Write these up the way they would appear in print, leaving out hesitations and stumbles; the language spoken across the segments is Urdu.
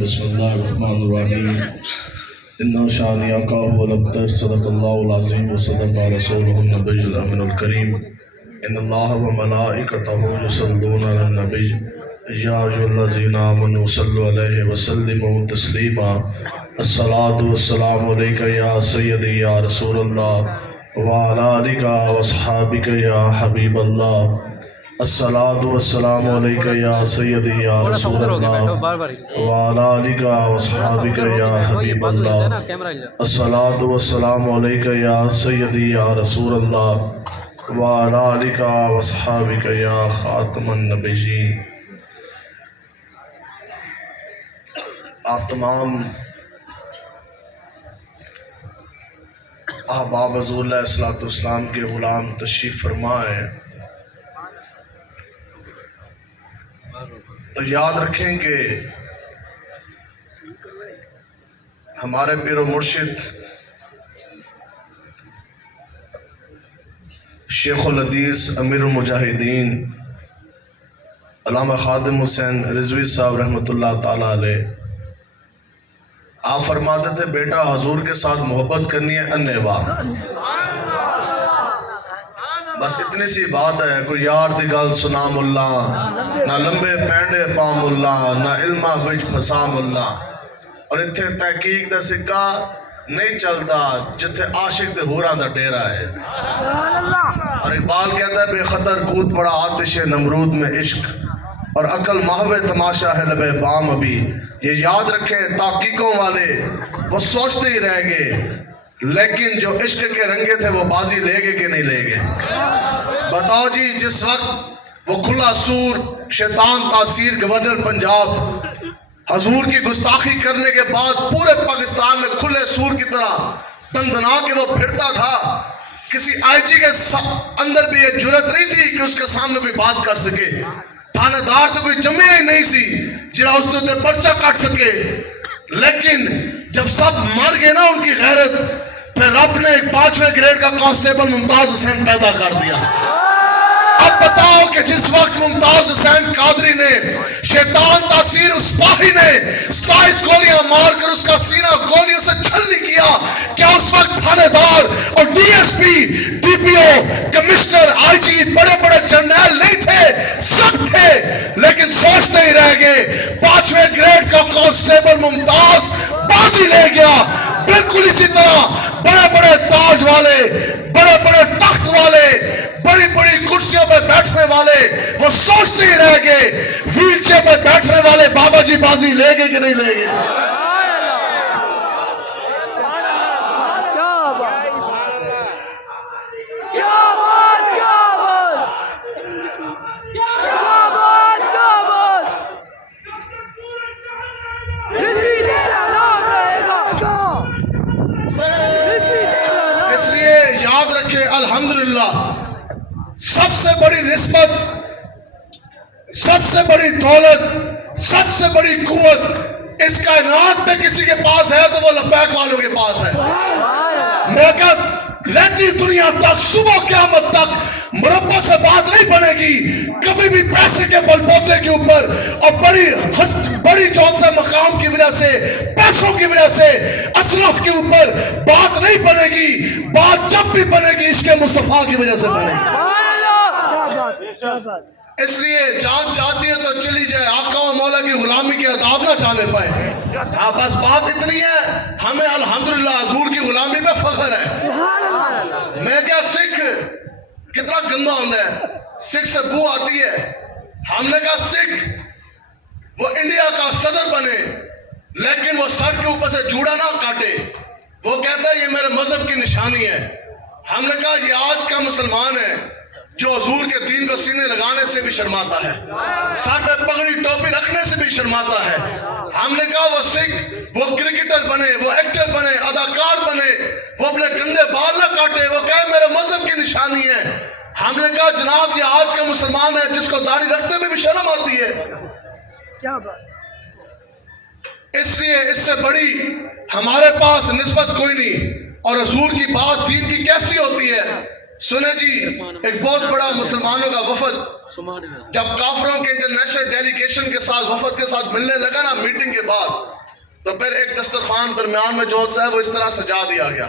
بسم اللہ الرحمن الرحیم اِنَّا شَانِئَكَ هُوَ الْأَبْتَرُ صدق اللہ العظیم وصدق رسولہ النبی الامین الکریم ان اللہ وملائکتہ یصلون علی النبی یا ایھا الذین آمنوا صلوا علیہ وسلموا تسلیما الصلاۃ والسلام علیک یا سیدی یا رسول اللہ وعلی آلک واصحابک یا حبیب اللہ الصلاۃ والسلام علیک یا سیدی یا رسول اللہ وعلی آلک واصحابک یا حبیب اللہ الصلاۃ والسلام علیک یا سیدی یا رسول اللہ وعلی آلک واصحابک یا خاتم النبیین۔ آپ تمام احباب حضور علیہ الصلوۃ والسلام کے غلام تشریف فرما ہیں، تو یاد رکھیں کہ ہمارے پیر و مرشد شیخ الحدیث امیر المجاہدین علامہ خادم حسین رضوی صاحب رحمۃ اللہ تعالیٰ علیہ، آپ فرماتے تھے بیٹا حضور کے ساتھ محبت کرنی ہے انیوا، بس اتنی سی بات ہے، کوئی یار دی گل سنا ملا، نہ لمبے پینڈے پا ملا، نہ علمہ وچ پھسا ملا، اور اتھے تحقیق دا سکہ نہیں چلتا جتھے عاشق دے ہوراں دا ڈیرا ہے۔ اور اقبال کہتا ہے بے خطر کود پڑا آتش نمرود میں عشق، اور عقل محو تماشا ہے لبے بام ابھی۔ یہ یاد رکھیں تحقیقوں والے وہ سوچتے ہی رہ گئے، لیکن جو عشق کے رنگے تھے وہ بازی لے گئے کہ نہیں لے گئے؟ بتاؤ جی، جس وقت وہ کھلا سور شیطان تاثیر گورنر پنجاب حضور کی گستاخی کرنے کے بعد پورے پاکستان میں کھلے سور کی طرح دندنا کے وہ پھرتا تھا، کسی آئی جی کے اندر بھی یہ جرت نہیں تھی کہ اس کے سامنے کوئی بات کر سکے، تھانے دار تو کوئی جمعے ہی نہیں سی جنہا اس نے پرچہ کاٹ سکے۔ لیکن جب سب مر گئے نا ان کی غیرت، پھر رب نے ایک 5ویں گریڈ کا کانسٹیبل ممتاز حسین پیدا کر دیا۔ اب بتاؤ کہ جس وقت ممتاز حسین قادری نے شیطان تاثیر اس سپاہی نے 27 گولیاں مار کر اس کا سینہ گولیوں سے چھلنی کیا، کیا اس وقت تھانے دار اور D S P, D P O, commissioner, I G, بڑے بڑے جرنیل نہیں تھے؟ سب تھے، لیکن سوچتے ہی رہ گئے۔ 5ویں گریڈ کا کانسٹیبل ممتاز بازی لے گیا۔ بالکل اسی طرح بڑے بڑے تاج والے، بڑے بڑے تخت والے، بڑی بڑی کرسیوں پہ بیٹھنے والے وہ سوچتے ہی رہ گئے، ویل چیئر پہ بیٹھنے والے بابا جی بازی لے گئے کہ نہیں لے گئے؟ اس لیے یاد رکھیں الحمدللہ سب سے بڑی نسبت، سب سے بڑی دولت، سب سے بڑی قوت اس کائنات میں کسی کے پاس ہے تو وہ لبیک والوں کے پاس ہے۔ میں کہا رہتی دنیا تک صبح قیامت تک مربع سے بات نہیں بنے گی، کبھی بھی پیسے کے بل بوتے کے اوپر اور بڑی جون سے مقام کی وجہ سے، پیسوں کی وجہ سے، اسلحہ کے اوپر بات نہیں بنے گی۔ بات جب بھی بنے گی عشق مصطفیٰ کی وجہ سے بنے گی۔ اس لیے جان چاہتی ہے تو چلی جائے، آقا و مولا کی غلامی کے عذاب نہ جانے پائے. ہاں بس بات اتنی ہے، ہمیں الحمدللہ حضور کی غلامی پہ فخر ہے. میں کیا سکھ کتنا گندا ہوتا ہے، سکھ سے بو آتی ہے. ہم نے کہا سکھ وہ انڈیا کا صدر بنے لیکن وہ سر کے اوپر سے جوڑا نہ کاٹے. وہ کہتا ہے یہ میرے مذہب کی نشانی ہے. ہم نے کہا یہ آج کا مسلمان ہے جو حضور کے دین کو سینے لگانے سے بھی شرماتا ہے، سر پہ پگڑی ٹوپی رکھنے سے بھی شرماتا ہے. ہم نے کہا وہ سکھ وہ کرکٹر بنے، وہ ایکٹر بنے، اداکار بنے، وہ اپنے گندے بال نہ کاٹے، وہ کہے میرے مذہب کی نشانی ہے. ہم نے کہا جناب یہ آج کا مسلمان ہے جس کو داڑھی رکھنے میں بھی شرم آتی ہے. کیا بات. اس لیے اس سے بڑی ہمارے پاس نسبت کوئی نہیں. اور حضور کی بات دین کی کیسی ہوتی ہے. سنے جی ایک بہت بڑا مسلمانوں کا وفد جب کافروں کے انٹرنیشنل ڈیلیگیشن کے ساتھ وفد کے ساتھ ملنے لگا نا میٹنگ کے بعد، تو پھر ایک دسترخوان درمیان میں جو ہے وہ اس طرح سجا دیا گیا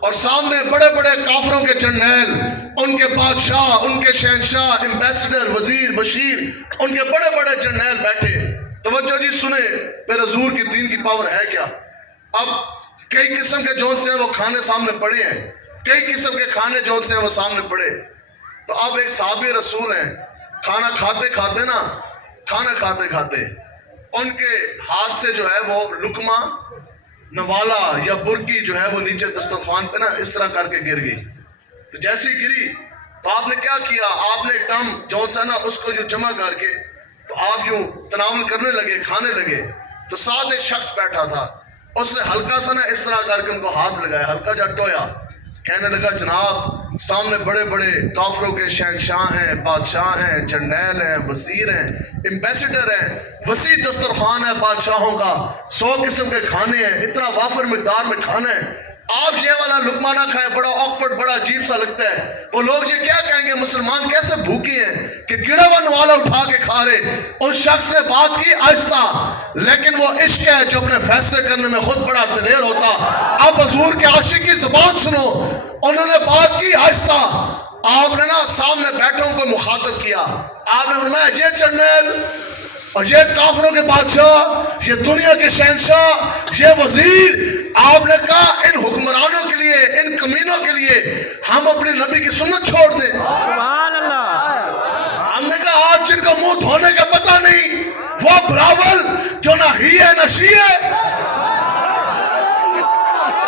اور سامنے بڑے بڑے کافروں کے جرنیل، ان کے بادشاہ، ان کے شہنشاہ، ایمبیسڈر، وزیر، بشیر، ان کے بڑے بڑے جرنیل بیٹھے. توجہ جی سنے پھر حضور کی دین کی پاور ہے کیا. اب کئی قسم کے جون سے ہیں وہ کھانے سامنے پڑے ہیں، کئی قسم کے کھانے جون سے ہیں وہ سامنے پڑے. تو اب ایک صحابی رسول ہیں، کھانا کھاتے کھاتے ان کے ہاتھ سے جو ہے وہ لقمہ نوالا یا برکی جو ہے وہ نیچے دسترخوان پہ نا اس طرح کر کے گر گئی. تو جیسی گری تو آپ نے کیا کیا، آپ نے ٹم جون سا نا اس کو جو جمع کر کے تو آپ یوں تناول کرنے لگے، کھانے لگے. تو ساتھ ایک شخص بیٹھا تھا، اس نے ہلکا سا نا اس طرح کر کے ان کو ہاتھ لگایا، ہلکا جا ٹویا. کہنے لگا جناب سامنے بڑے بڑے کافروں کے شہنشاہ ہیں، بادشاہ ہیں، جرنیل ہیں، وزیر ہیں، ایمبیسڈر ہیں، وسیع دسترخوان ہے بادشاہوں کا، 100 قسم کے کھانے ہیں، اتنا وافر مقدار میں کھانا ہے. آپ یہ والا لقمہ نہ کھائیں، بڑا آکورڈ، بڑا عجیب سا لگتا ہے. وہ لوگ یہ کیا کہیں گے مسلمان کیسے بھوکے ہیں کہ گڑا ہوا نوالا اٹھا کے کھا رہے. اس شخص نے بات کی آہستہ، لیکن وہ عشق ہے جو اپنے فیصلے کرنے میں خود بڑا دلیر ہوتا. اب حضور کے عاشق کی زبان سنو، انہوں نے بات کی آہستہ. آپ نے نا سامنے بیٹھوں کو مخاطب کیا، آپ نے فرمایا یہ جرنیل اور یہ کافروں کے بادشاہ، یہ دنیا کے شہنشاہ، یہ وزیر، آپ نے کہا ان حکمرانوں کے لیے، ان کمینوں کے لیے ہم اپنے نبی کی سنت چھوڑ دیں. سبحان اللہ. ہم نے کہا آج جن کو منہ دھونے کا پتہ نہیں، وہ براول جو نہ ہی ہے نہ شی ہے،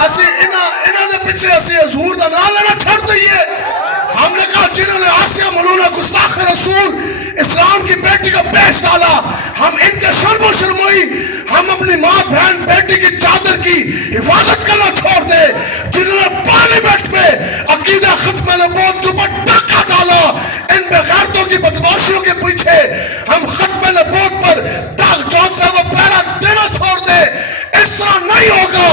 اسی انہوں نے پیچھے اسی حضور دا نام لینا چھوڑ دئیے. ہم نے کہا جنہوں نے آسیہ ملونہ گستاخ رسول اسلام کی بیٹی کو بیچ ڈالا، ہم ان کے شرم و شرموئی، ہم اپنی ماں بہن بیٹی کی چادر کی حفاظت کرنا چھوڑ دے. جنہوں نے پارلیمنٹ میں عقیدہ ختم نبوت کے اوپر ڈاکہ ڈالا، ان بغیرتوں کی بدماشیوں کے پیچھے ہم ختم نبوت پر ڈاک جون سے وہ پہرا دینا چھوڑ دے. اس طرح نہیں ہوگا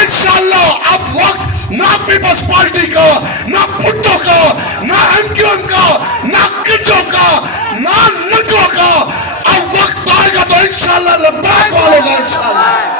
انشاءاللہ. اب وقت نہ پیپلز پارٹی کا، نہ بھٹو کا، نہ ایم کیو ایم کا، نہ کنجوں کا، نہ ننگوں کا. اب وقت آئے گا تو انشاءاللہ لبیک والوں کا انشاءاللہ.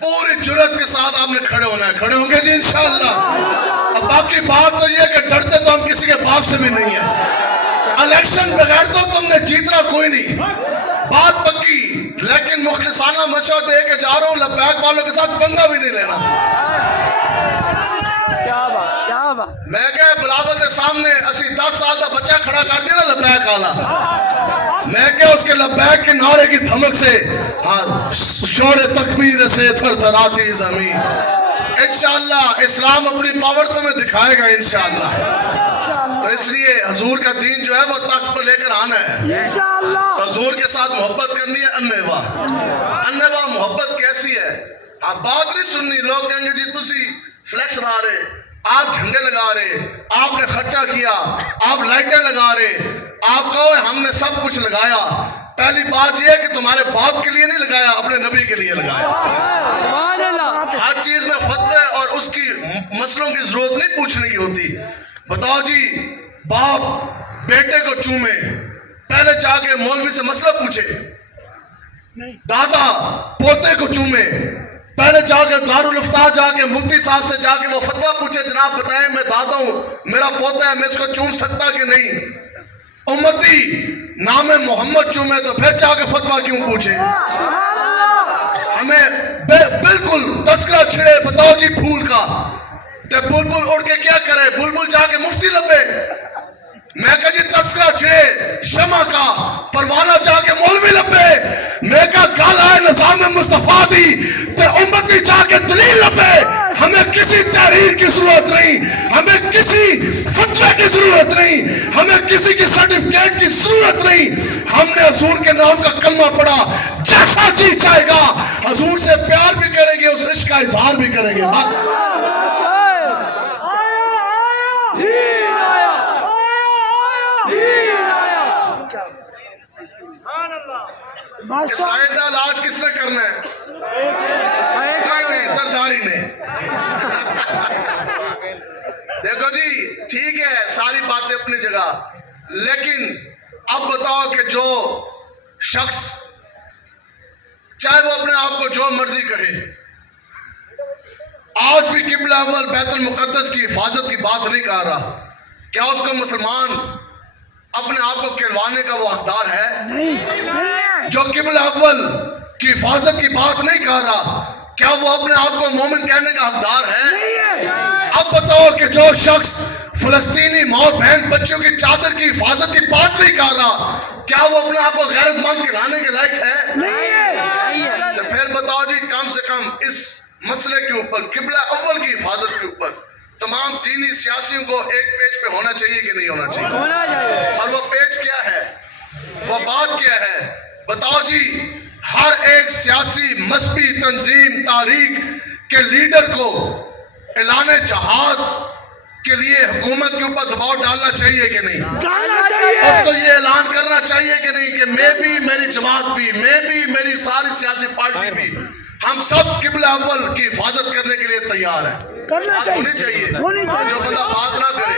پوری جرات کے ساتھ آپ نے کھڑے ہونا ہے. کھڑے ہوں گے جی انشاءاللہ. اب باقی بات تو یہ کہ ڈرتے تو ہم کسی کے باپ سے بھی نہیں ہیں. الیکشن بغیر تو تم نے جیتنا کوئی نہیں، بات پکی. لیکن مخلصانہ مشورہ دے کے جا رہا ہوں، لبیک والوں کے ساتھ پنگا بھی نہیں لینا. میں کہ بلاول کے سامنے اسی 10 سال کا بچہ کھڑا کر دیا نا لبیک والا، میں کیا اس کے لبیک کے نعرے کی دھمک سے ہاں شور تکبیر سے تھر تھراتی زمین. انشاءاللہ اسلام اپنی پاور تمہیں دکھائے گا انشاءاللہ. تو اس لیے حضور کا دین جو ہے وہ تخت پر لے کر آنا ہے. حضور کے ساتھ محبت کرنی ہے. انیوا محبت کیسی ہے؟ آپ بات نہیں سننی. لوگ کہیں گے جی تسی فلیکس لا رہے, آپ جھنڈے لگا رہے, آپ نے خرچہ کیا, آپ لائٹیں لگا رہے. آپ کہو ہم نے سب کچھ لگایا. پہلی بات یہ ہے کہ تمہارے باپ کے لیے نہیں لگایا, اپنے نبی کے لیے لگایا. ہر چیز میں فتوے اور اس کی مسئلوں کی ضرورت نہیں پوچھنے کی ہوتی. بتاؤ جی باپ بیٹے کو چومے, پہلے جا کے مولوی سے مسئلہ پوچھے. دادا پوتے کو چومے, پہلے جا کے دارالفتاح جا کے مفتی صاحب سے جا کے وہ فتویٰ پوچھے, جناب بتائیں میں دادا ہوں, میرا پوتا ہے, میں اس کو چوم سکتا کہ نہیں. امتی نام محمد چومے تو پھر جا کے فتویٰ کیوں پوچھے؟ ہمیں بالکل تذکرہ چھڑے. بتاؤ جی پھول کا, تے بلبل اڑ کے کیا کرے؟ بلبل جا کے مفتی لبے. میں کہا جی تذکرہ چھڑے شمع کا, پروانہ جا کے مولوی لبے. میں کہا گالا ہے نظام مصطفیٰ دی, تے امتی جا کے دلیل لبے. ہمیں کسی تحریر کی ضرورت نہیں, ہمیں کسی فتوے کی ضرورت نہیں, ہمیں کسی کی سرٹیفکیٹ کی ضرورت نہیں. ہم نے حضور کے نام کا کلمہ پڑھا, جیسا جی چاہے گا حضور سے پیار بھی کریں گے, اس عشق کا اظہار بھی کریں گے. اسرائیل کا علاج کس نے کرنا ہے؟ کوئی نہیں, سرداری نے. دیکھو جی ٹھیک ہے ساری باتیں اپنی جگہ, لیکن اب بتاؤ کہ جو شخص چاہے وہ اپنے آپ کو جو مرضی کہے, آج بھی قبلہ اول بیت المقدس کی حفاظت کی بات نہیں کر رہا, کیا اس کو مسلمان اپنے آپ کو کہلوانے کا وہ حقدار ہے؟ جو قبلہ اول کی حفاظت کی بات نہیں کر رہا, کیا وہ اپنے آپ کو مومن کہنے کا حقدار ہے؟ اب بتاؤ کہ جو شخص فلسطینی ماں بہن بچوں کی چادر کی حفاظت کی بات نہیں کر رہا, کیا وہ اپنے آپ کو غیرت مند کہلانے کے لائق ہے؟ تو پھر بتاؤ جی کم سے کم اس مسئلے کے اوپر, قبلہ اول کی حفاظت کے اوپر تمام دینی سیاسیوں کو ایک پیج پہ ہونا چاہیے کہ نہیں ہونا چاہیے؟ اور وہ پیج کیا ہے, وہ بات کیا ہے؟ بتاؤ جی ہر ایک سیاسی مذہبی تنظیم تاریخ کے لیڈر کو اعلان جہاد کے لیے حکومت کے اوپر دباؤ ڈالنا چاہیے کہ نہیں؟ اس کو یہ اعلان کرنا چاہیے کہ نہیں کہ میں بھی, میری جماعت بھی, میں بھی, میری ساری سیاسی پارٹی بھی, ہم سب قبلہ اول کی حفاظت کرنے کے لیے تیار ہیں. ہونی چاہیے. جو بندہ بات نہ کرے,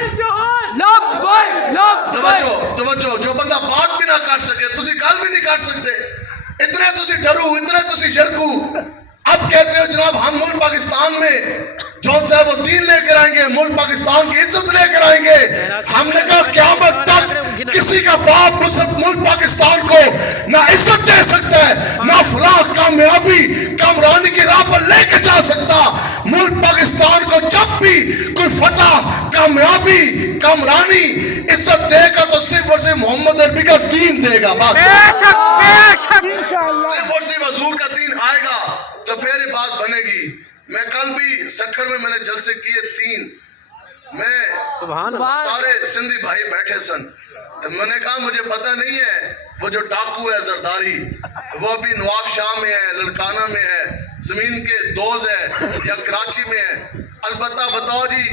توجہ, جو بندہ بات بھی نہ کر سکے, تسی گل بھی نہیں کر سکتے, اتنے تسی ڈرو, اتنے تسی جھڑکو. اب کہتے ہو جناب ہم ملک پاکستان میں جون صاحب وہ دین لے کر آئیں گے, ملک پاکستان کی عزت لے کر آئیں گے. ہم نے کہا قیامت تک کسی کا باپ ملک پاکستان کو نہ عزت دے سکتا ہے, نہ فلاح کامیابی کامرانی کی راہ پر لے کے جا سکتا. ملک پاکستان کو جب بھی کوئی فتح کامیابی کامرانی عزت دے گا تو صرف اور صرف محمد عربی کا دین دے گا. بس صرف اور صرف حضور کا دین آئے گا تو پھر یہ بات بنے گی. میں کل بھی سکھر میں نے جلسے کیے 3, میں سارے سندھی بھائی بیٹھے سن, تو میں نے کہا مجھے پتہ نہیں ہے وہ جو ڈاکو ہے زرداری وہ ابھی نواب شاہ میں ہے, لڑکانہ میں ہے, زمین کے دوز ہے یا کراچی میں ہے. البتہ بتاؤ جی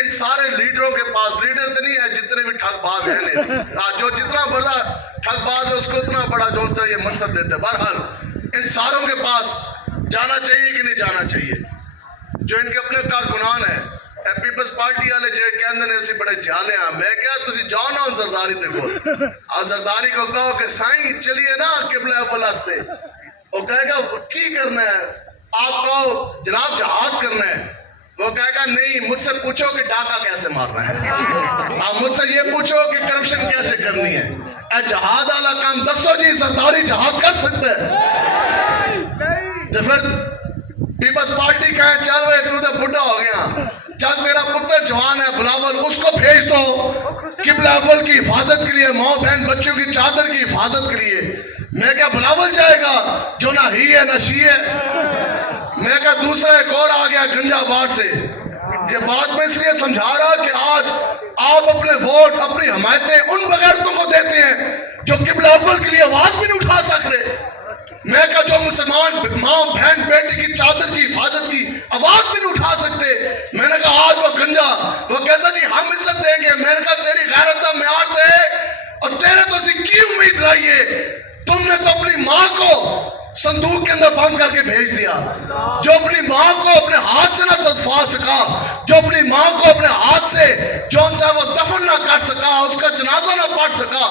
ان سارے لیڈروں کے پاس, لیڈر تو نہیں ہے جتنے بھی ٹھگ باز ہیں, جو جتنا بڑا ٹھگ باز ہے اس کو اتنا بڑا جو سا یہ منصب دیتے. بہرحال ان ساروں کے پاس جانا چاہیے کہ نہیں جانا چاہیے؟ جو ان کے اپنے کارکنان ہیں, پیپلز پارٹی والے جو کہندے نے اسی بڑے جالے ہیں, میں کیا تسی جاؤ نا ان زرداری دیکھو, اور زرداری کو کہو کہ سائیں چلیے نا قبلہ اول واسطے, وہ کہے گا کی کرنا ہے؟ آپ کہو جناب جہاد کرنا ہے, وہ کہے گا نہیں مجھ سے پوچھو کہ ڈاکہ کیسے مارنا ہے, آپ مجھ سے یہ پوچھو کہ کرپشن کیسے کرنی ہے. اے جہاد والا کام دسو جی, زرداری جہاد کر سکتے ہیں؟ تو پھر پیپلز پارٹی کہیں چل رہے تو بڑھا ہو گیا, چل تیرا پتر جوان ہے بلاول، اس کو بھیج دو قبلہ اول کی حفاظت کے لیے، ماں بہن بچوں کی چادر کی حفاظت کے لیے۔ میں کہا بلاول جائے گا جو نہ ہی ہے نہ شی ہے؟ میں کہا دوسرا ایک اور آ گیا گنجا بار سے۔ یہ بات میں اس لیے سمجھا رہا کہ آج آپ اپنے ووٹ، اپنی حمایتیں ان بغیرتوں کو دیتے ہیں جو قبلہ اول کے لیے آواز بھی نہیں اٹھا سک رہے۔ میں کہا جو مسلمان ماں بہن بیٹی کی چادر کی حفاظت کی آواز بھی نہیں اٹھا سکتے۔ میں نے کہا آج وہ گنجا وہ کہتا جی ہم عزت دیں گے۔ میں نے کہا تیری غیرت کا معیار دے، اور تیرے تو اسی کی امید رہیے؟ تم نے تو اپنی ماں کو صندوق کے اندر بند کر کے بھیج دیا۔ جو اپنی ماں کو اپنے ہاتھ سے نہ دفع سکا، جو اپنی ماں کو اپنے ہاتھ سے جون سا وہ دفن نہ کر سکا، اس کا جنازہ نہ پڑھ سکا،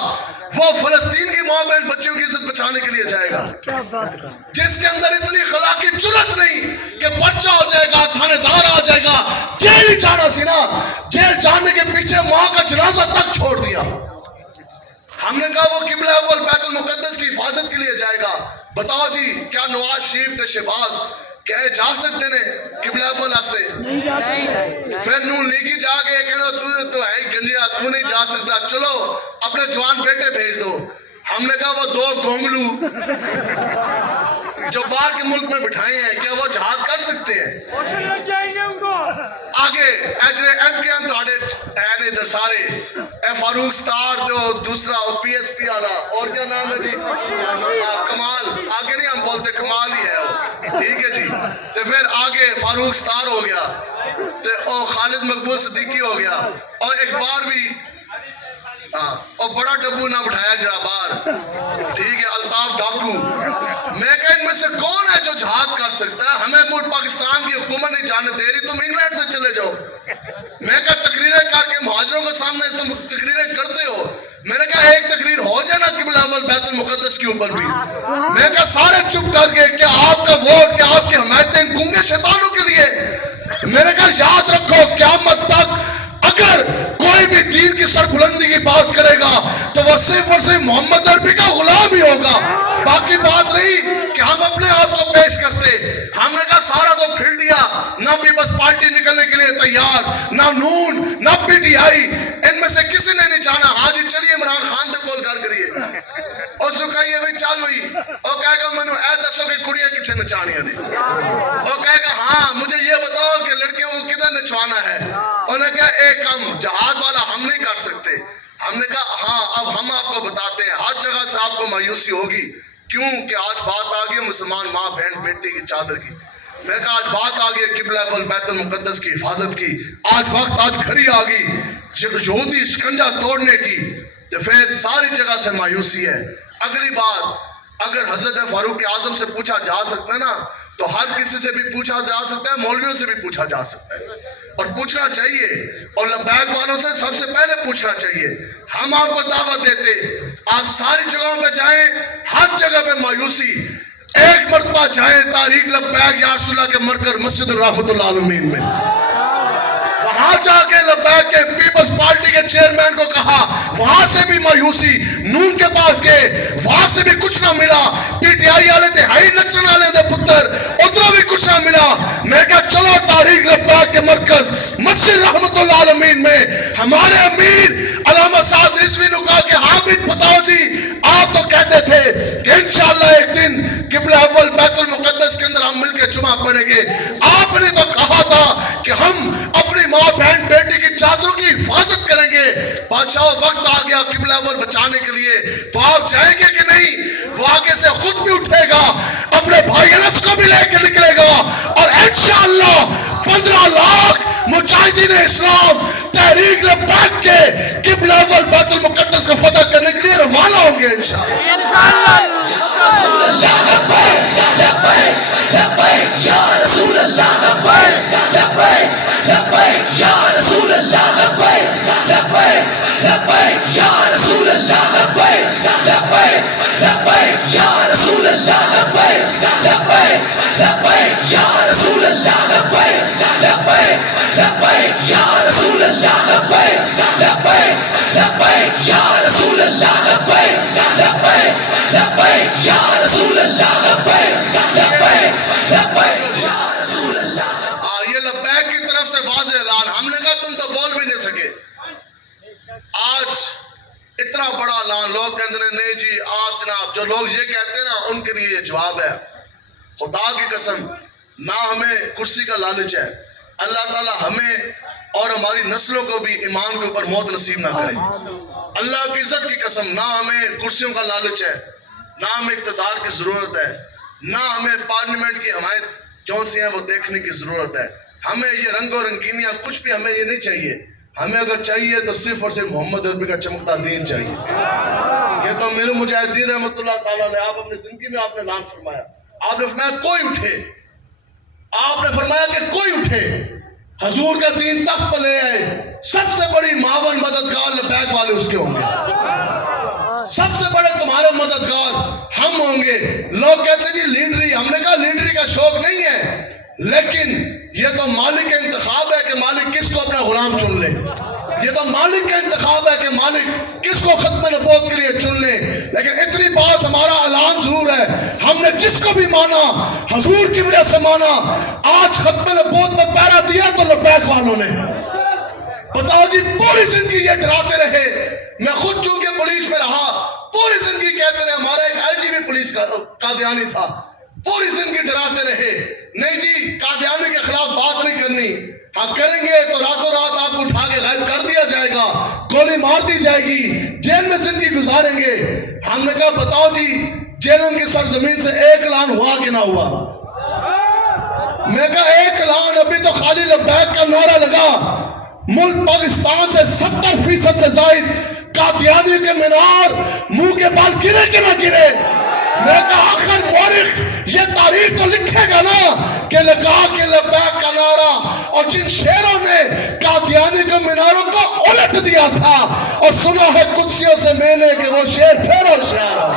وہ فلسطین کی ماں بہن بچوں کی عزت بچانے کے لیے جائے گا؟ کیا بات کر، جس کے اندر اتنی اخلاقی جرات نہیں کہ پرچہ ہو جائے گا، تھانے دار آ جائے گا، جیل ہی جانا سی نا، جیل جانے کے پیچھے ماں کا جنازہ تک چھوڑ دیا۔ ہم نے کہا وہ قبلہ اول بیت المقدس کی حفاظت کے لیے جائے گا۔ بتاؤ جی کیا نواز شریف تے شہباز کہے جا سکتے نے قبلہ اول ہستے؟ نہیں جا سکتے۔ پھر نون لیگی جا کے کہنا تو ہے گنجیا، تو نہیں جا سکتا، چلو اپنے جوان بیٹے بھیج دو۔ ہم نے کہا وہ دو گونگلو جو باہر کے ملک میں بٹھائے ہیں کیا وہ جہاد کر سکتے ہیں؟ کوشش لگ جائیں گے ان کو۔ آگے ایجرے ایم کے ہم تھوڑے اہل ادھر سارے اے فاروق ستار جو دوسرا پی ایس پی آنا اور کیا نام ہے جی کمال، آگے نہیں ہم بولتے کمال ہی ہے وہ، ٹھیک ہے جی۔ تو پھر آگے فاروق ستار ہو گیا، تو خالد مقبول صدیقی ہو گیا، اور ایک بار بھی اور بڑا ڈبو نہ بٹھایا جرا بار، ٹھیک ہے، الطاف ڈاکو۔ میں کہا ان میں سے کون ہے جو جہاد کر سکتا ہے؟ ہمیں ملک پاکستان کی حکومت نہیں جانے دے رہی، تم انگلینڈ سے چلے جاؤ۔ میں کہا تقریریں کر کے مہاجروں کے سامنے تم تقریریں کرتے ہو، میں نے کہا ایک تقریر ہو جائے نا قبلہ اول بیت المقدس کے اوپر بھی۔ میں کہا سارے چپ کر کے کیا آپ کا ووٹ، کیا آپ کی حمایتیں گنگے شیطانوں کے لیے؟ میں نے کہا یاد رکھو قیامت تک اگر کوئی بھی دین کی سربلندی کی بات کرے گا تو وہ صرف اور صرف محمد عربی کا غلام ہی ہوگا، باقی بات رہی کہ ہم اپنے آپ کو پیش کرتے۔ ہم نے کہا سارا تو پھر لیا، نہ پیپلز پارٹی نکلنے کے لیے تیار، نہ نون نہ پی ٹی آئی، ان میں سے کسی نے نہیں جانا۔ ہاں جی چلیے عمران خان تے کول گل کریے، اس کو کہیے بھائی چل ہوئی، وہ کہے گا مینوں اے دسو کہ کڑیاں کتنے نچانیاں نے، وہ کہے گا ہاں مجھے یہ بتاؤ کہ لڑکیوں کو کدھر نچوانا ہے۔ انہوں نے کہا ایک کم جہاد والا ہم نہیں کر سکتے۔ ہم نے کہا ہاں اب ہم آپ کو بتاتے ہیں، ہر جگہ سے آپ کو مایوسی ہوگی، کیوں کہ آج بات آ گئی ہے مسلمان ماں بہن بیٹی کی چادر کی۔ میں کہا آج بات آ گئی قبلہ اول بیت المقدس کی حفاظت کی، آج وقت آج گھڑی آ گئی یہودی شکنجہ توڑنے کی، تو پھر ساری جگہ سے مایوسی ہے۔ اگلی بات اگر حضرت فاروق اعظم سے پوچھا جا سکتا ہے نا تو ہر کسی سے بھی پوچھا جا سکتا ہے، مولویوں سے بھی پوچھا جا سکتا ہے، اور پوچھنا چاہیے، اور لبیک والوں سے سب سے پہلے پوچھنا چاہیے۔ ہم آپ کو دعوت دیتے آپ ساری جگہوں پہ جائیں، ہر جگہ پہ مایوسی، ایک مرتبہ جائیں تاریخ لبیک یا رسول اللہ کے مرکز مسجد الرحمت العالمین میں، وہاں جا کے لبیک کے پیپلز پارٹی کے چیئرمین کو کہا، وہاں سے بھی مایوسی، نون کے پاس گئے وہاں سے بھی کچھ نہ ملا، پی ٹی آئی والے تھے ہائی نچن والے تھے پتر، ادھر بھی کچھ نہ ملا۔ میں کہا چلو تاریخ لبیک کے مرکز مسجد رحمت العالمین میں ہمارے امیر علامہ سعد رضوی نے کہا کہ حامد بتاؤ جی آپ تو کہتے تھے کہ انشاءاللہ ایک دن قبلہ اول بیت المقدس کے اندر ہم مل کے جمعہ پڑھیں گے، آپ نے تو کہا تھا کہ ہم اپنی ماں بہن بیٹی کی چادروں کی حفاظت کریں گے۔ بادشاہ وقت آ گیا قبلہ اول بچانے کے لیے، تو آپ جائیں گے کہ نہیں؟ وہ آگے سے خود بھی اٹھے گا، اپنے بھائی انس کو بھی لے کے نکلے گا، اور انشاءاللہ 15 لاکھ مجاہدین اسلام تحریک لبیک کے قبلہ اول بیت المقدس کو فتح کرنے کے لیے روانہ ہوں گے انشاءاللہ۔ یہ لبیک کی طرف سے واضح اعلان اتنا بڑا اعلان. لوگ کہتے ہیں نہیں جی آپ جناب, جو لوگ یہ کہتے ہیں نا ان کے لیے یہ جواب ہے. خدا کی قسم نہ ہمیں کرسی کا لالچ ہے. اللہ تعالیٰ ہمیں اور ہماری نسلوں کو بھی ایمان کے اوپر موت نصیب نہ کرے. اللہ کی عزت کی قسم نہ ہمیں کرسیوں کا لالچ ہے, نہ ہمیں اقتدار کی ضرورت ہے, نہ ہمیں پارلیمنٹ کی حمایت کون سی ہیں وہ دیکھنے کی ضرورت ہے. ہمیں یہ رنگ و رنگینیاں کچھ بھی ہمیں یہ نہیں چاہیے. ہمیں اگر چاہیے تو صرف اور صرف محمد عربی کا چمکتا دین چاہیے. یہ تو امیر المجاہدین رحمۃ اللہ تعالیٰ نے آپ اپنی زندگی میں آپ نے اعلان فرمایا. آپ نے فرمایا کوئی اٹھے, آپ نے فرمایا کہ کوئی اٹھے حضور کا دین تخت پر لے آئے, سب سے بڑی معاون مددگار لبیک والے اس کے ہوں گے. سب سے بڑے تمہارے مددگار ہم ہوں گے. لوگ کہتے ہیں جی لیڈری, ہم نے کہا لیڈری کا شوق نہیں ہے, لیکن یہ تو مالک کا انتخاب ہے کہ مالک کس کو اپنا غلام چن لے. یہ تو مالک کا انتخاب ہے کہ مالک کس کو ختم نبوت کے لیے چن لے. لیکن اتنی بات ہمارا اعلان ضرور ہے, ہم نے جس کو بھی مانا حضور کی وجہ سے مانا. آج ختم نبوت میں پہرا دیا تو لبیک والوں نے. بتاؤ جی پوری زندگی یہ ڈراتے رہے. میں خود چونکہ پولیس میں رہا, پوری زندگی کہتے رہے, ہمارا ایک آئی جی بھی پولیس کا قادیانی تھا, پوری زندگی ڈراتے رہے نہیں جی قادیانی کے خلاف بات نہیں کرنی, ہاں کریں گے تو راتوں رات آپ کو اٹھا کے غائب کر دیا جائے گا, گولی مار دی جائے گی, جیل میں زندگی گزاریں گے. ہم نے کہا بتاؤ جی جیلوں کی سرزمین سے ایک اعلان ہوا کہ نہ ہوا؟ میں کہا ایک اعلان ابھی تو خالی لبیک کا نعرہ لگا. ملک پاکستان سے 70% سے زائد قادیانی کے مینار منہ کے بال گرے کہ نہ گرے. میں کہا آخر مورخ یہ تاریخ تو لکھے گا نا کہ لگا کے لبیک کا نعرہ, اور جن شیروں نے قادیانی کے میناروں کو الٹ دیا تھا اور سنا ہے قدسیوں سے میں نے کہ وہ شیر پھر اور شیر ہو.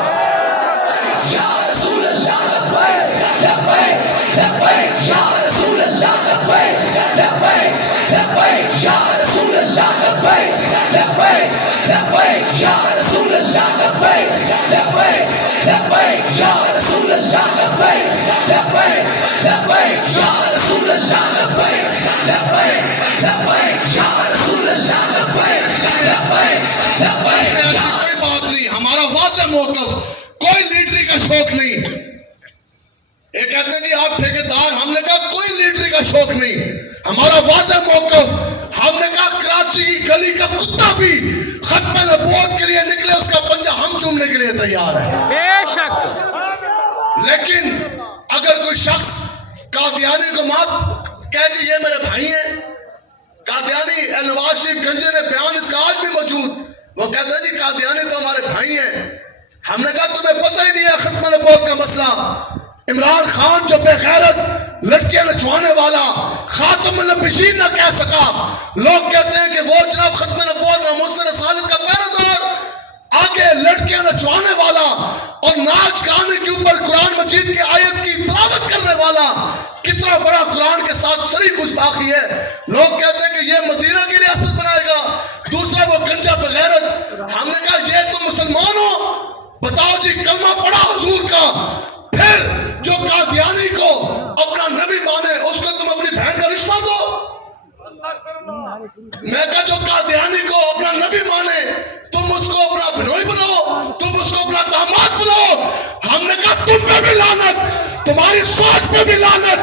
یا رسول اللہ لبیک لبیک لبیک یا رسول اللہ لبیک لبیک لبیک یا رسول اللہ لبیک لبیک لبیک یا رسول اللہ لبیک لبیک لبیک یا رسول اللہ لبیک لبیک لبیک یا رسول اللہ لبیک لبیک لبیک یا رسول اللہ لبیک لبیک لبیک. کوئی بات نہیں, ہمارا واضح موقف, کوئی لیڈری کا شوق نہیں. ایک کہتے ہیں جی آپ ٹھیکیدار, ہم نے کہا کوئی لیڈری کا شوق نہیں, ہمارا واضح موقف. ہم نے کہا کراچی کی گلی کا کتا بھی ختم نبوت کے لیے نکلے, اس کا پنجہ ہم چومنے کے لیے تیار ہے بے شک. لیکن اگر کوئی شخص قادیانی کو مات کہہ جی یہ میرے بھائی ہیں, قادیانی نواز شریف گنجے نے بیان اس کا آج بھی موجود, وہ کہتے ہیں جی قادیانی تو ہمارے بھائی ہیں. ہم نے کہا تمہیں پتہ ہی نہیں ہے ختم نبوت کا مسئلہ. عمران خان جو بے غیرت لڑکیاں نچوانے والا خاتم النبیین نہ کہہ سکا. لوگ کہتے ہیں کہ وہ جناب ختم نبوت ناموس رسالت کا پہرہ دار, آگے لڑکیاں نچوانے والا اور ناچ گانے کے اوپر قرآن مجید کی آیت کی تلاوت کرنے والا. کتنا بڑا قرآن کے ساتھ شریک گستاخی ہے. لوگ کہتے ہیں کہ یہ مدینہ کی ریاست بنائے گا, دوسرا وہ گنجا بغیرت. ہم نے کہا یہ تو مسلمان ہو, بتاؤ جی کلمہ پڑھا حضور کا, پھر جو قادیانی کو اپنا نبی مانے اس کو تم اپنی بہن کا رشتہ دو. میں کہا جو قادیانی کو اپنا نبی مانے تم اس کو اپنا بنوئی بناؤ, تم اس کو اپنا داماد بناؤ. ہم نے کہا تم پہ بھی لعنت, تمہاری سوچ پہ بھی لعنت.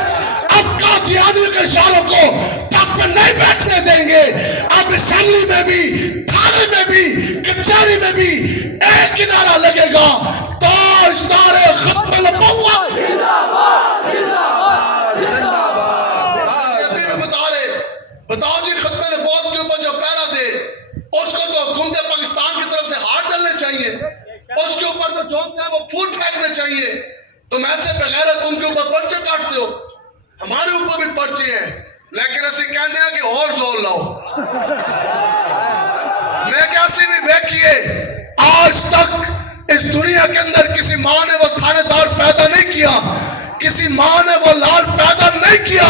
اب قادیانی کے اشاروں کو تخت پہ نہیں بیٹھنے دیں گے. اب اسمبلی میں بھی, تھانے میں بھی, کچہری میں بھی ایک ہی نعرہ لگے گا, تاجدار ختم نبوت زندہ باد زندہ باد زندہ باد. بتاؤ جی ختم نبوت کے اوپر جو پہرا دے اس کو تو حکومت پاکستان کی طرف سے ہاتھ ڈالنے چاہیے, اس کے اوپر تو جون سے وہ پھول پھینکنے چاہیے. تم ایسے بغیرت ان کے اوپر پرچے کاٹتے ہو, ہمارے اوپر بھی پرچے ہیں, لیکن اسی کہتے ہیں کہ اور زور لاؤ. میں کیا سی بھی ویکھیے آج تک اس دنیا کے اندر کسی ماں نے وہ تھانے دار پیدا نہیں کیا, کسی ماں نے وہ لال پیدا نہیں کیا.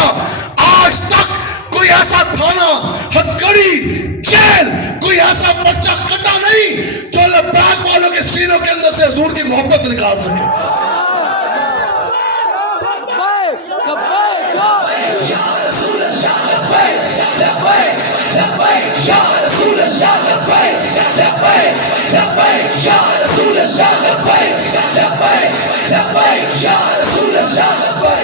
آج تک کوئی ایسا تھانہ, ہتھکڑی, جیل, کوئی ایسا پرچہ کٹا نہیں جو لبیک والوں کے سینوں کے اندر سے حضور کی محبت نکال سکے. یا رسول اللہ لبیک لبیک لبیک یا رسول اللہ لبیک لبیک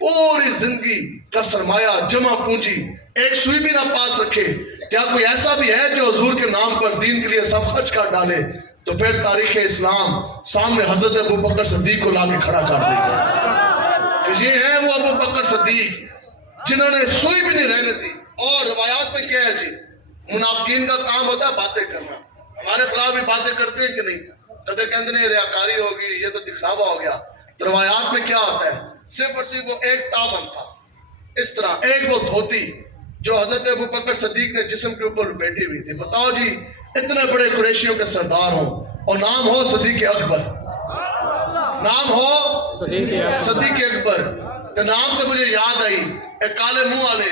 پوری زندگی کا سرمایہ جمع پونجی ایک سوئی بھی نہ پاس رکھے، کیا کوئی ایسا بھی ہے جو حضور کے نام پر دین کے لیے سب خرچ کر ڈالے؟ تو پھر تاریخ اسلام سامنے حضرت ابو بکر صدیق کو لا کے کھڑا کر دے گا کہ یہ ہیں وہ ابو بکر صدیق جنہوں نے سوئی بھی نہیں رہنے دی۔ اور روایات میں کیا ہے جی، منافقین کا کام ہوتا ہے باتیں کرنا، ہمارے خلاف بھی باتیں کرتے ہیں کہ نہیں؟ کدے کہتے ہیں ریاکاری ہوگی، یہ تو دکھلاوا ہو گیا۔ تو روایات میں کیا ہوتا ہے؟ صرف اور صرف وہ ایک تابن تھا اس طرح، ایک وہ دھوتی جو حضرت ابو بکر صدیق نے جسم کے اوپر بیٹھی ہوئی تھی۔ بتاؤ جی، اتنے بڑے قریشیوں کے سردار ہوں اور نام ہو صدیق اکبر، نام ہو صدیق اکبر، تو نام سے مجھے یاد آئی ایک کالے منہ والے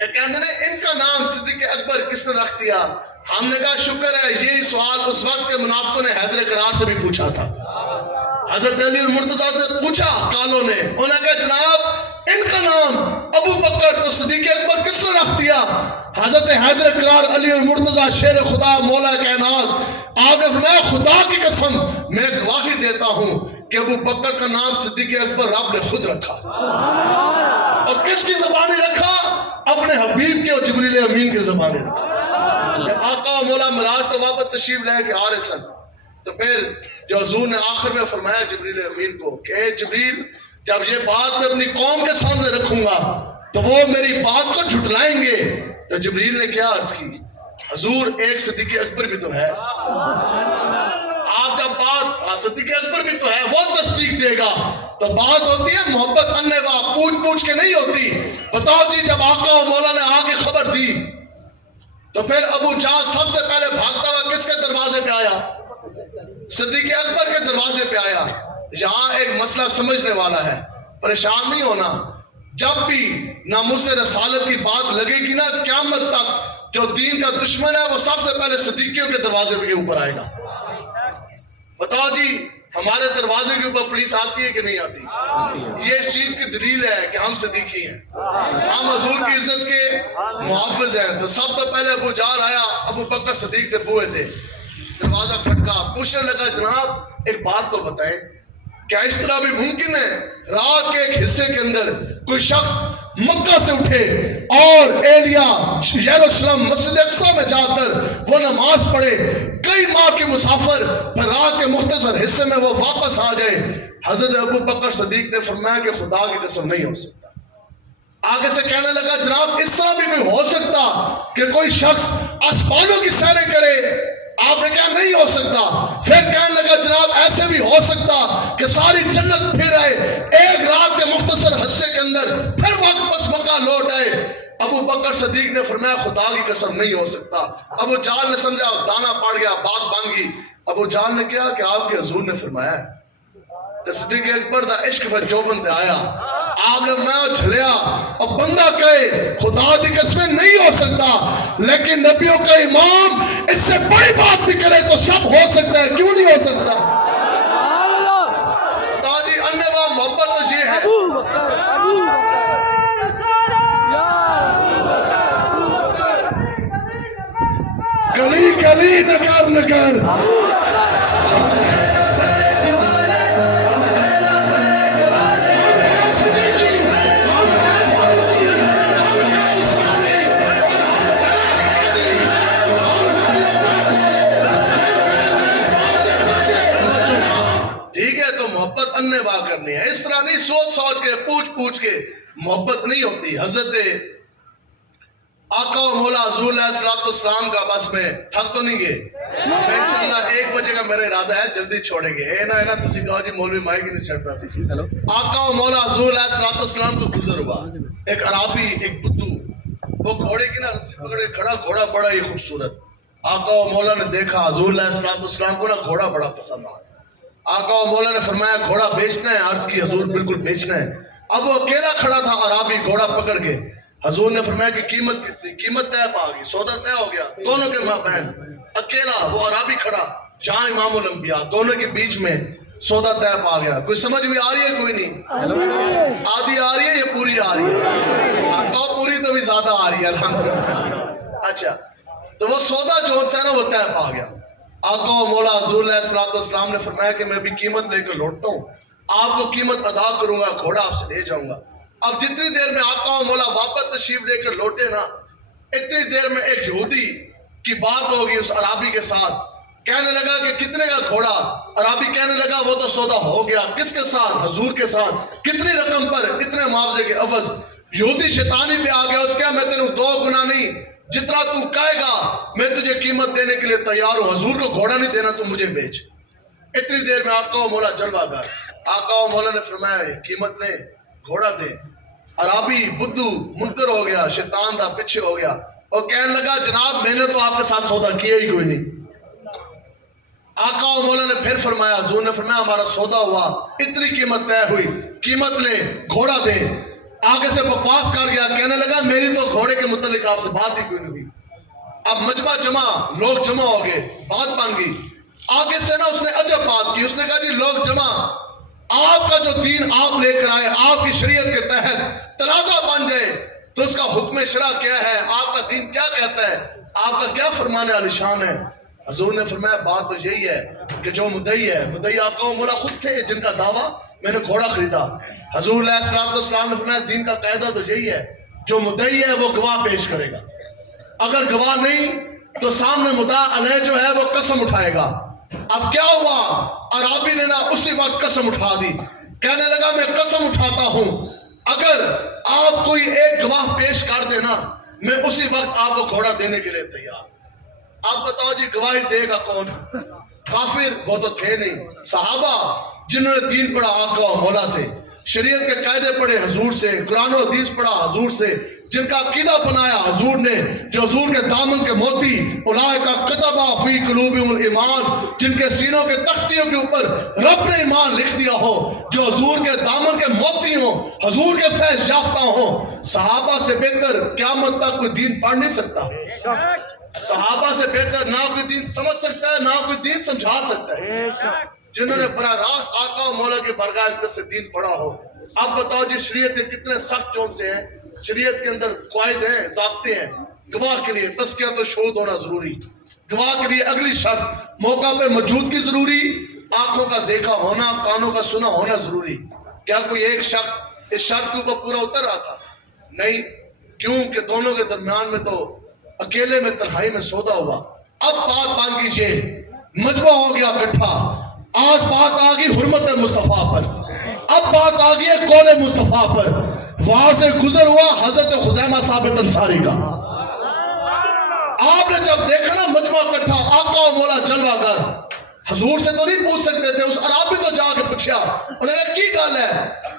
ایک کہتے ہیں ان کا نام صدیق اکبر کس نے رکھ دیا؟ ہم نے کہا شکر ہے، یہی سوال اس وقت کے منافقوں نے حیدر کرار سے بھی پوچھا تھا۔ حضرت علی المرتضیٰ سے پوچھا کالوں نے، انہوں نے کہا جناب ان کا نام ابو بکر تو صدیق اکبر کس نے رکھ دیا؟ حضرت حیدر کرار علی المرتضیٰ شیر خدا مولا کائنات آپ نے فرمایا خدا کی قسم میں گواہی دیتا ہوں کہ ابو بکر کا نام صدیق اکبر رب نے خود رکھا۔ اور کس کی زبانی رکھا؟ اپنے حبیب کے اور جبریل امین کے زبانی رکھا۔ جب آقا و مولا معراج تو واپس تشریف لے کے آ رہے سن تو پھر جو حضور نے آخر میں فرمایا جبریل امین کو کہ اے جبریل، جب یہ بات میں اپنی قوم کے سامنے رکھوں گا تو وہ میری بات کو جھٹلائیں گے۔ تو جبریل نے کیا عرض کی؟ حضور ایک صدیق اکبر بھی تو ہے، آپ جب بات صدیق اکبر بھی تو ہے وہ تصدیق دے گا۔ تو بات ہوتی ہے محبت انوا، پوچھ کے نہیں ہوتی۔ بتاؤ جی، جب آقا و مولا نے آگے خبر دی تو پھر ابو جہل سب سے پہلے بھاگتا ہوا کس کے دروازے پہ آیا؟ صدیق اکبر کے دروازے پہ آیا۔ یہاں ایک مسئلہ سمجھنے والا ہے، پریشان نہیں ہونا۔ جب بھی ناموس رسالت کی بات لگے گی نا، قیامت تک جو دین کا دشمن ہے وہ سب سے پہلے صدیقیوں کے دروازے کے اوپر آئے گا۔ بتاؤ جی، ہمارے دروازے کے اوپر پولیس آتی ہے کہ نہیں آتی؟ یہ اس چیز کی دلیل ہے کہ ہم صدیقی ہیں، ہم حضور کی عزت کے محافظ ہیں۔ تو سب سے پہلے ابو جہل آیا، ابو بکر صدیق کے بوئے تھے، دروازہ کھٹکا، پوچھنے لگا جناب ایک بات تو بتائیں، کیا اس طرح بھی ممکن ہے رات کے ایک حصے کے اندر کوئی شخص مکہ سے اٹھے اور ایلیا یروشلم مسجد اقصی میں جا کر وہ نماز پڑھے، کئی ماہ کے مسافر پھر رات کے مختصر حصے میں وہ واپس آ جائے؟ حضرت ابو بکر صدیق نے فرمایا کہ خدا کی قسم نہیں ہو سکتا۔ آگے سے کہنے لگا جناب اس طرح بھی کوئی ہو سکتا کہ کوئی شخص آسمانوں کی سیریں کرے؟ آپ نے کہا نہیں ہو سکتا۔ پھر کہنے لگا جناب ایسے بھی ہو سکتا کہ ساری جنت پھر آئے ایک رات کے مختصر حصے کے اندر، پھر واپس مکہ لوٹ آئے؟ ابو بکر صدیق نے فرمایا خدا کی قسم نہیں ہو سکتا۔ ابو جہل نے سمجھا دانا پڑ گیا، بات بن گئی۔ ابو جہل نے کہا کہ آپ کے حضور نے فرمایا ہے تو صدیق اکبر دا عشق پھر جوبن تے آیا، آپ نے فرمایا جھلیا اور بندہ کہے خدا دی قسمیں نہیں ہو سکتا، لیکن نبیوں کا امام اس سے بڑی بات بھی کرے تو سب ہو سکتا ہے، کیوں نہیں ہو سکتا؟ خدا جی انوا محبت تو یہ ہے۔ گلی گلی نگر نگر محبت انوا کرنی ہے، اس طرح نہیں سوچ کے پوچھ کے محبت نہیں ہوتی۔ حضرت آقا و مولا حضور علیہ الصلوۃ والسلام کا بس میں تھک تو نہیں گئے، انشاءاللہ 1 بجے کا میرا ارادہ ہے جلدی چھوڑیں گے، اے نا تسی کہو جی مولوی مائک نہیں چڑھتا سی۔ آقا و مولا حضور علیہ الصلوۃ والسلام کو گزر ہوا ایک عرابی، ایک بدو، وہ گھوڑے کی نا رسی پکڑے کھڑا، گھوڑا بڑا ہی خوبصورت۔ آقا و مولا نے دیکھا حضور علیہ الصلوۃ والسلام کو نا گھوڑا بڑا پسند آیا۔ آقا و مولا نے فرمایا گھوڑا بیچنا ہے؟ عرض کی حضور بالکل بیچنا ہے۔ اب وہ اکیلا کھڑا تھا عرابی گھوڑا پکڑ کے، حضور نے فرمایا کہ قیمت کتنی؟ قیمت طے پا گئی، سودا طے ہو گیا، دونوں کے ماں بہن، اکیلا وہ عرابی کھڑا، جہاں امام الانبیاء، دونوں کے بیچ میں سودا طے پا گیا۔ کوئی سمجھ بھی آ رہی ہے؟ کوئی نہیں؟ آدھی آ رہی ہے یا پوری آ رہی ہے؟ تو پوری تو بھی زیادہ آ رہی ہے الحمدللہ۔ اچھا، تو وہ سودا جو ہے نا وہ طے پا گیا۔ آقا و مولا حضور علیہ الصلوۃ والسلام نے فرمایا کہ میں بھی قیمت لے کر لوٹتا ہوں۔ آپ کو قیمت ادا کروں گا, گھوڑا آپ سے لے جاؤں گا. اب جتنی دیر میں آقا و مولا واپس تشریف لے کر لوٹے نا, اتنی دیر میں ایک یہودی کی بات ہوگی اس عرابی کے ساتھ. کہنے لگا کہ کتنے کا گھوڑا؟ عرابی کہنے لگا وہ تو سودا ہو گیا. کس کے ساتھ؟ حضور کے ساتھ. کتنی رقم پر؟ اتنے معاوضے کے عوض. یہودی شیطانی پہ آ گیا, اس کہا میں تیرے 2 گنا نہیں, جتنا تو کہے گا میں تجھے قیمت دینے کے لیے تیار ہوں. حضور کو گھوڑا نہیں دینا, تو مجھے بیچ. اتنی دیر میں آقا و مولا جلوہ گر. آقا و مولا نے فرمایا قیمت لے, گھوڑا دے. عرابی بدھو منکر ہو گیا, شیطان دا پیچھے ہو گیا اور کہنے لگا جناب میں نے تو آپ کے ساتھ سودا کیا ہی کوئی نہیں. آقا و مولا نے پھر فرمایا, حضور نے فرمایا ہمارا سودا ہوا, اتنی قیمت طے ہوئی, قیمت لے, گھوڑا دے. آگے سے بکواس کر گیا, کہنے لگا میری تو گھوڑے کے متعلق آپ سے بات ہی کوئی نہیں ہوئی. اب مجمع جمع, لوگ جمع ہو گئے, بات بن گئی. آگے سے نا اس نے عجب بات کی, اس نے کہا جی لوگ جمع, آپ کا جو دین آپ لے کر آئے, آپ کی شریعت کے تحت تنازع بن جائے تو اس کا حکم شرع کیا ہے, آپ کا دین کیا کہتا ہے, آپ کا کیا فرمان عالی شان ہے. حضور نے فرمایا بات تو یہی ہے کہ جو مدعی ہے, مدعی آقا و مولا خود تھے جن کا دعویٰ میں نے گھوڑا خریدا. حضور علیہ السلام نے فرمایا دین کا قاعدہ تو یہی ہے, جو مدعی ہے وہ گواہ پیش کرے گا, اگر گواہ نہیں تو سامنے مدعا علیہ جو ہے وہ قسم اٹھائے گا. اب کیا ہوا, عرابی نے نا اسی وقت قسم اٹھا دی, کہنے لگا میں قسم اٹھاتا ہوں اگر آپ کوئی ایک گواہ پیش کر دینا میں اسی وقت آپ کو گھوڑا دینے کے لیے تیار. آپ بتاؤ جی گواہی دے گا کون؟ کافر وہ تو تھے نہیں, صحابہ جنہوں نے دین پڑھا آقا و مولا سے, شریعت کے قاعدے پڑھے حضور سے, قرآن و حدیث پڑھا حضور سے, جن کا عقیدہ بنایا حضور نے, جو حضور کے دامن کے موتی, اولئک کتب فی قلوبہم الایمان, جن کے سینوں کے تختیوں کے اوپر رب نے ایمان لکھ دیا ہو, جو حضور کے دامن کے موتی ہوں, حضور کے فیض یافتہ ہوں. صحابہ سے بہتر قیامت تک کوئی دین پڑھ نہیں سکتا, صحابہ سے بہتر نہ کوئی دین سمجھ سکتا ہے, نہ کوئی دین سمجھا سکتا ہے, جنہوں نے براہ راست آقا و مولا کی بارگاہ اقدس سے دین پڑھا ہو. اب بتاؤ جی شریعت کے کتنے سخت چون سے ہیں, شریعت کے اندر قواعد ہیں, ضابطے ہیں. گواہ کے لیے تزکیہ و شہود ہونا ضروری, گواہ کے لیے اگلی شرط موقع پہ موجودگی ضروری, آنکھوں کا دیکھا ہونا, کانوں کا سنا ہونا ضروری. کیا کوئی ایک شخص اس شرط کے اوپر پورا اتر رہا تھا؟ نہیں, کیوں کہ دونوں کے درمیان میں تو اکیلے میں تنہائی میں سودا ہوا. اب بات مان کیجئے, مجمع ہو گیا اکٹھا, آج بات آ گئی حرمت مصطفیٰ پر, اب بات آ گئی ہے قول مصطفیٰ پر. وہاں سے گزر ہوا حضرت خزیمہ ثابت انصاری کا. آپ نے جب دیکھا نا مجمع اکٹھا, آقا و مولا جلوہ گر, حضور سے تو نہیں پوچھ سکتے تھے, اس عرابی تو جا کے پوچھا, انہوں نے کی گل ہے؟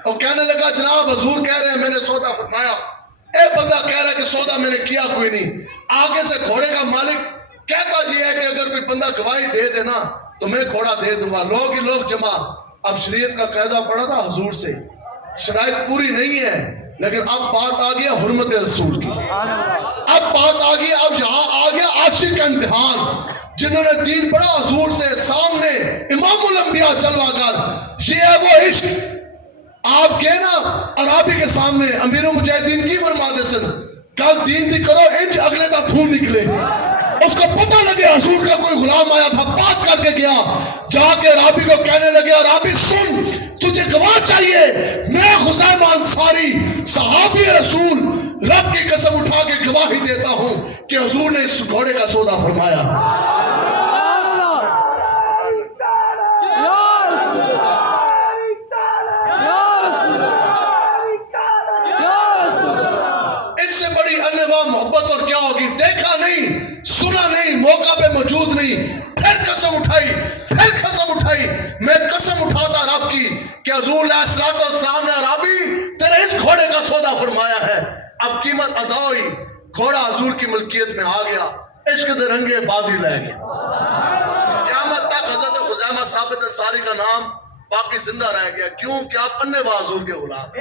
وہ کہنے لگا جناب حضور کہہ رہے ہیں میں نے سودا فرمایا. اے بندہ کہہ رہا ہے کہ سودا میں نے کیا کوئی نہیں. آگے سے گھوڑے کا مالک کہتا یہ ہے کہ اگر کوئی بندہ گواہی دے دینا تو میں گھوڑا دے دوں گا. لوگ ہی لوگ جمع. اب شریعت کا قاعدہ پڑھا تھا حضور سے, شرائط پوری نہیں ہے, لیکن اب بات آ گیا حرمت رسول کی, اب بات آ گئی, اب یہاں آ گیا عاشق کا امتحان. جنہوں نے دین پڑھا حضور سے, سامنے امام الانبیاء جلوہ گر, یہ ہے وہ عشق. آپ کہے نا عرابی کے سامنے امیر المجاہدین کی فرماتے سن, کل دین دی کرو انج اگلے دا دھوں نکلے. اس کو پتہ لگے حضور کا کوئی غلام آیا تھا, بات کر کے گیا, جا کے عرابی کو کہنے لگے عرابی سن تجھے گواہ چاہیے, میں خزیمہ انصاری صحابی رسول رب کی قسم اٹھا کے گواہی دیتا ہوں کہ حضور نے اس گھوڑے کا سودا فرمایا. محبت اور کیا ہوگی؟ دیکھا نہیں, سنا نہیں, موقع پہ موجود نہیں, پھر قسم اٹھائی, پھر قسم اٹھائی. میں قسم اٹھاتا رب کی کہ حضور علیہ السلام نے عرابی تیرے اس گھوڑے کا سودا فرمایا ہے. اب قیمت ادا ہوئی, گھوڑا حضور کی ملکیت میں آ گیا, عشق دے رنگے بازی لے گئے. قیامت تک حضرت خزیمہ ثابت انصاری کا نام باقی زندہ رہ گیا. کیوں کہ آپ اننے حضور کے غلام.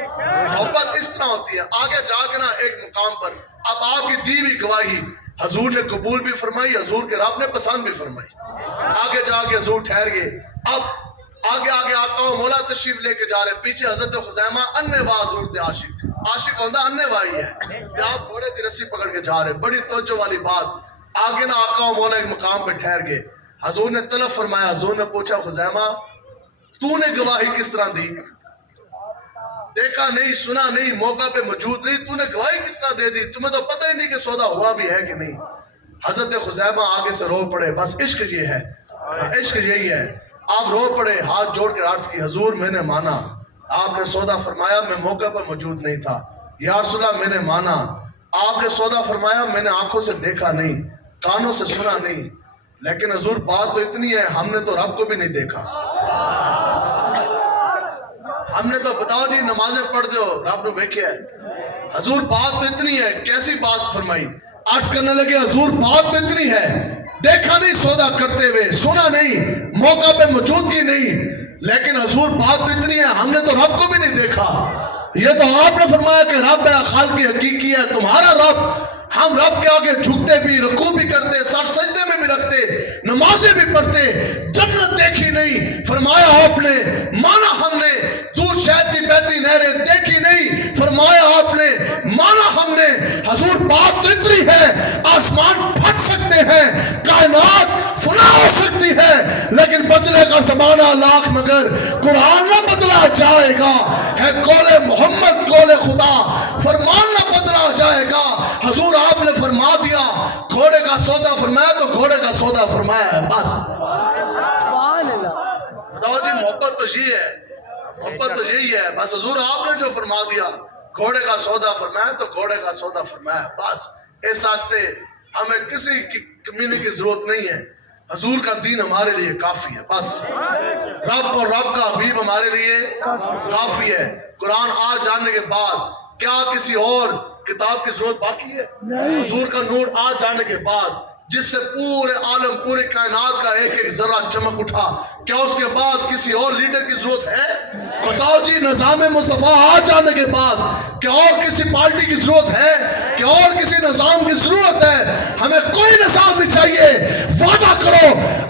محبت اس طرح ہوتی ہے. آگے جا کے نا ایک مقام پر اب آپ کی دی ہوئی گواہی حضور نے قبول بھی فرمائی, حضور کے رب نے پسند بھی فرمائی. آگے جا کے حضور ٹھہر گئے. اب آگے آقا و مولا تشریف لے کے جا رہے, پیچھے حضرت خزیمہ اننے حضور دے عاشق. عاشق ہوندہ اننے وائی ہے کہ آپ گھوڑے کی رسی پکڑ کے جا رہے. بڑی توجہ والی بات. آگے نا آقا و مولا ایک مقام پہ ٹھہر گئے. حضور نے طلب فرمایا, حضور نے پوچھا خزیمہ تو نے گواہی کس طرح دی؟ دیکھا نہیں، سنا نہیں، موقع پہ موجود نہیں، تو نے گواہی کس طرح دے دی؟ تمہیں تو پتہ ہی نہیں کہ سودا ہوا بھی ہے کہ نہیں۔ حضرت خزیمہ آگے سے رو پڑے، بس عشق یہ ہے، عشق یہی ہے۔ آپ رو پڑے، ہاتھ جوڑ کے عرض کی، حضور میں نے مانا، آپ نے سودا فرمایا، میں موقع پر موجود نہیں تھا۔ یا رسول اللہ میں نے مانا، آپ نے سودا فرمایا، میں نے آنکھوں سے دیکھا نہیں، کانوں سے سنا نہیں، لیکن حضور بات تو اتنی ہے، ہم نے تو رب کو بھی نہیں دیکھا۔ ہم نے تو بتاؤ جی نمازیں پڑھ دو، رب نے ویکھیا ہے۔ حضور بات تو اتنی ہے، کیسی بات فرمائی؟ عرض کرنے لگے حضور بات تو اتنی ہے، دیکھا نہیں سودا کرتے ہوئے، سنا نہیں، موقع پہ موجودگی نہیں، لیکن حضور بات تو اتنی ہے، ہم نے تو رب کو بھی نہیں دیکھا۔ یہ تو آپ نے فرمایا کہ رب ہے، خالق حقیقی ہے تمہارا رب۔ ہم رب کے آگے جھکتے بھی، رکوع بھی کرتے، سر سجدے میں بھی رکھتے، نمازیں بھی پڑھتے، جنت دیکھی نہیں، فرمایا آپ نے مانا، ہم نے دور شہد کی بہتی نہریں دیکھی نہیں، فرمایا آپ نے مانا، ہم نے۔ حضور بات تو اتنی ہے، آسمان پھٹ سکتے ہیں، کائنات فنا ہو سکتی ہے، لیکن بدلے کا زمانہ لاکھ مگر قرآن نہ بدلا جائے گا، ہے قول محمد قول خدا، فرمان نہ بدلا جائے گا۔ حضور آپ نے فرما دیا، گھوڑے کا سودا فرمایا تو گھوڑے کا سودا فرمایا ہے، بس۔ بتاؤ جی محبت تو یہ ہے، محبت تو یہی ہے، بس حضور آپ نے جو فرما دیا، گھوڑے کا سودا فرمایا تو گھوڑے کا سودا فرمایا، بس۔ اس واسطے ہمیں کسی کی کمینے کی ضرورت نہیں ہے، حضور کا دین ہمارے لیے کافی ہے، بس۔ رب اور رب کا حبیب ہمارے لیے کافی ہے۔ قرآن آج جاننے کے بعد کیا کسی اور کتاب کی ضرورت باقی ہے؟ حضور کا نور آج جانے کے بعد جس سے پورے عالم، پورے کائنات کا ایک ایک ذرہ چمک اٹھا، کیا اس کے بعد کسی اور لیڈر کی ضرورت ہے؟ بتاؤ جی نظام مصطفیٰ آج جانے کے بعد کیا اور کسی پارٹی کی ضرورت ہے؟ کیا اور کسی نظام کی ضرورت ہے؟ ہمیں کوئی نظام نہیں چاہیے۔ وعدہ کرو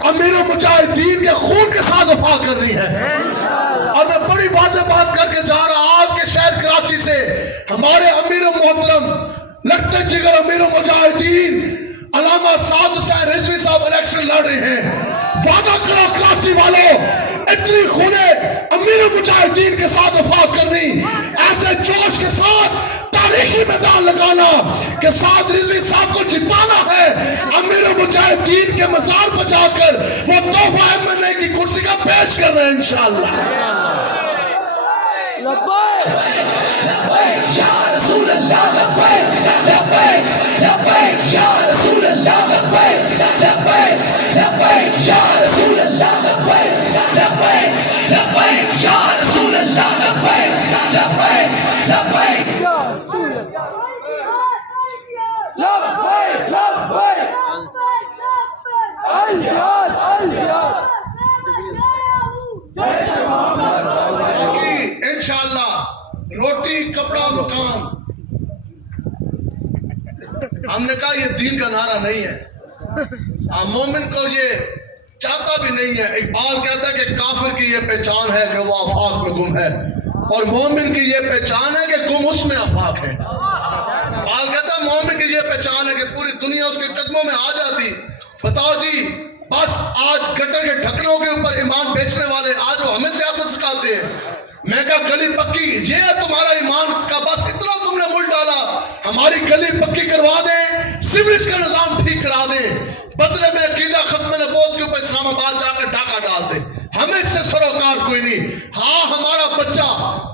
امیر المجاہدین کے خون کے ساتھ وفا کرنی ہے۔ اور میں بڑی واضح بات کر کے جا رہا، آپ کے شہر کراچی سے ہمارے امیر محترم لخت جگر امیر المجاہدین علامہ سعد حسین رضوی صاحب الیکشن لڑ رہے ہیں۔ وعدہ کرو کراچی والوں، اتنی خونے امیر المجاہدین کے ساتھ وفا کرنی، ایسے جوش کے ساتھ تاریخی میدان لگانا کہ سعد رضوی صاحب کو جتانا ہے، امیر المجاہدین کے مزار پر جا کر وہ تحفہ MLA کی کرسی کا پیش کر رہے ہیں انشاءاللہ۔ لبیک لبیک یا رسول اللہ، لبیک لبیک لبیک یا رسول اللہ، لبیک لبیک لبیک یا رسول اللہ، لبیک لبیک لبیک یا رسول اللہ، لبیک لبیک لبیک یا رسول اللہ، لبیک لبیک الجہاد الجہاد۔ انشاءاللہ روٹی کپڑا مکان، ہم نے کہا یہ دین کا نعرہ نہیں ہے، مومن کو یہ چاہتا بھی نہیں ہے۔ اقبال کہتا ہے کہ کافر کی یہ پہچان ہے کہ وہ آفاق میں گم ہے، اور مومن کی یہ پہچان ہے کہ گم اس میں آفاق ہے۔ اقبال کہتا ہے مومن کی یہ پہچان ہے کہ پوری دنیا اس کے قدموں میں آ جاتی۔ بتاؤ جی بس آج گٹر کے ڈھکنوں کے اوپر ایمان بیچنے والے آج وہ ہمیں سیاست سکھاتے ہیں۔ میں کہا گلی پکی یہ ہے تمہارا ایمان کا، بس اتنا تم نے مل ڈالا، ہماری گلی پکی کروا دیں، سیوریج کا نظام ٹھیک کرا دیں، بدلے میں عقیدہ ختم نبوت کے اوپر اسلام آباد جا کر ڈاکہ ڈال دیں، ہمیں اس سے سروکار کوئی نہیں۔ ہاں ہمارا بچہ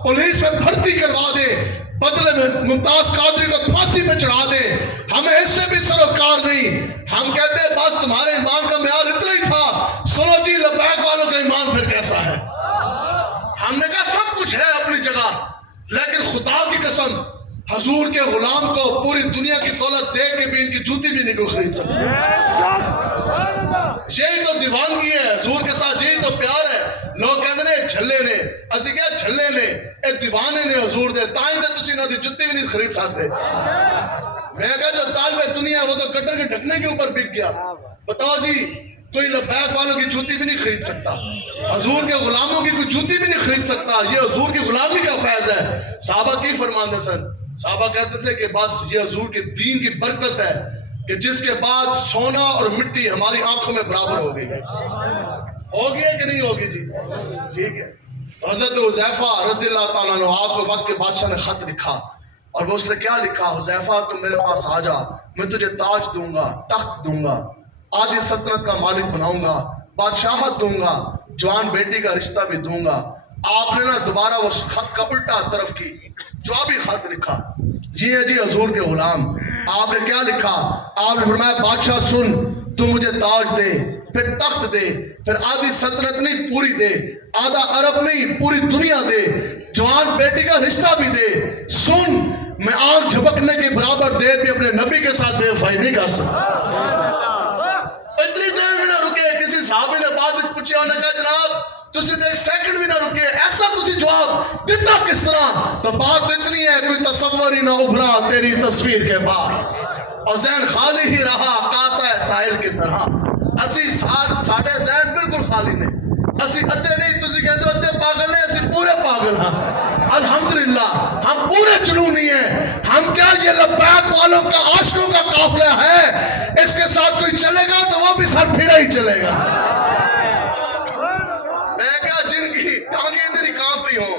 پولیس میں بھرتی کروا دے، بدلے میں ممتاز قادری کو پھانسی پہ چڑھا دے، ہمیں اس سے بھی سروکار نہیں۔ ہم کہتے ہیں بس تمہارے ایمان کا معیار اتنا ہی تھا، سنو جی لبیک والوں کا ایمان پھر کیسا ہے؟ ہم نے کہا سب کچھ ہے اپنی جگہ، لیکن خدا کی قسم حضور کے غلام کو پوری دنیا کی دولت دے کے بھی ان کی جوتی بھی نہیں کوئی خرید سکتے۔ یہی تو دیوانگی ہے حضور کے ساتھ، یہی تو پیار ہے۔ لوگ کہتے ہیں جھلے نے، اسی کیا جھلے نے، اے دیوانے نے حضور دے تائیں دے تسی نہ دی جوتی بھی نہیں خرید سکتے۔ میں کہا جو طالب دنیا وہ تو کٹر کے ڈھکنے کے اوپر بک گیا۔ بتاؤ جی کوئی لبیک والوں کی جوتی بھی نہیں خرید سکتا، حضور کے غلاموں کی کوئی جوتی بھی نہیں خرید سکتا۔ یہ حضور کی غلامی کا فیض ہے۔ صحابہ کی فرماندے سن، صحابہ کہتے تھے کہ بس یہ حضور کے دین کی برکت ہے کہ جس کے بعد سونا اور مٹی ہماری آنکھوں میں برابر ہو گئی ہے۔ ہوگی ہے کہ نہیں ہوگی جی؟ ٹھیک ہے. حضرت حذیفہ رضی اللہ تعالیٰ عنہ آپ کے وقت کے بادشاہ نے خط لکھا اور وہ اس نے کیا لکھا؟ حذیفہ تم میرے پاس آ جا، میں تجھے تاج دوں گا، تخت دوں گا، آدھی سلطنت کا مالک بناؤں گا، بادشاہت دوں گا، جوان بیٹی کا رشتہ بھی دوں گا. آپ نے نا دوبارہ وہ خط کا الٹا طرف کی جوابی خط لکھا. جی ہے جی حضور کے غلام. آپ نے کیا لکھا؟ آپ نے فرمایا بادشاہ سن، تو مجھے تاج دے، پھر تخت دے، پھر آدھی سلطنت نہیں پوری دے، آدھا عرب نہیں پوری دنیا دے، جوان بیٹی کا رشتہ بھی دے. سن، میں آنکھ جھپکنے کے برابر دیر بھی اپنے نبی کے ساتھ بے وفائی نہیں کر سکتا. اتنی دیر بھی نہ رکے. کسی صحابی نے بعد میں پوچھا، انہوں نے کہا جناب تسی ایک سیکنڈ بھی نہ رکے، ایسا تسی جواب دیتا کس طرح؟ تو بات اتنی ہے کوئی تصور ہی نہ ابھرا تیری تصویر کے بعد، اور ذہن خالی ہی رہا کاسا ہے ساحل کی طرح. اسی ساڑھے ذہن بالکل خالی نے، اسی ادھے نہیں، تسی کہتے ہو ادھے پاگل نہیں، اسی پورے پاگل ہاں. الحمدللہ ہم پورے جنونی ہیں. ہم کیا یہ لبیک والوں کا عاشقوں کا قافلہ ہے، اس کے ساتھ کوئی چلے گا تو وہ بھی سر پھرا ہی چلے گا. میں کہا جن کی ٹانگیں ادھر ہی کانپ رہی ہوں،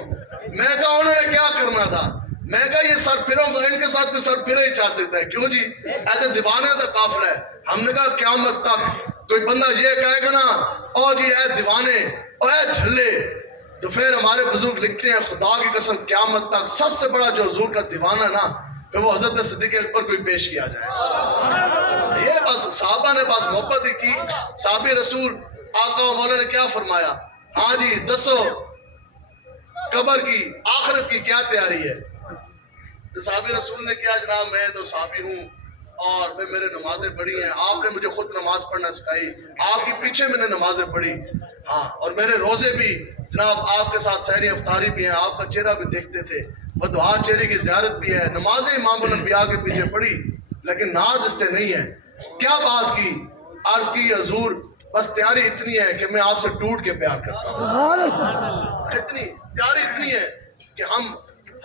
میں کہا انہوں نے کیا کرنا تھا؟ میں کہا یہ سر پھروں گا، ان کے ساتھ کوئی سر پھرا ہی چاہ سکتا ہے. کیوں جی؟ ایسے دیوانے کا قافلہ ہے. ہم نے کہا قیامت تک کوئی بندہ یہ کہے گا نا او جی اے دیوانے او اے جھلے، تو پھر ہمارے بزرگ لکھتے ہیں خدا کی قسم قیامت تک سب سے بڑا جو حضور کا دیوانہ نا پھر وہ حضرت صدیق اکبر کوئی پیش کیا جائے. یہ بس صحابہ نے بس محبت ہی کی. صحابی رسول آقا و مولا نے کیا فرمایا؟ ہاں جی دسو قبر کی آخرت کی کیا تیاری ہے؟ تو صحابی رسول نے کیا جناب میں تو صحابی ہوں اور پھر میرے نمازیں پڑھی ہیں، آپ نے مجھے خود نماز پڑھنا سکھائی، آپ کے پیچھے میں نے نمازیں پڑھی، ہاں اور میرے روزے بھی جناب آپ کے ساتھ سحری افطاری بھی ہیں، آپ کا چہرہ بھی دیکھتے تھے، ودعا چہرے کی زیارت بھی ہے، نمازیں امام الانبیاء کے پیچھے پڑھی، لیکن ناز اس سے نہیں ہے. کیا بات کی؟ عرض کی حضور بس تیاری اتنی ہے کہ میں آپ سے ٹوٹ کے پیار کرتا ہوں. اتنی تیاری اتنی ہے کہ ہم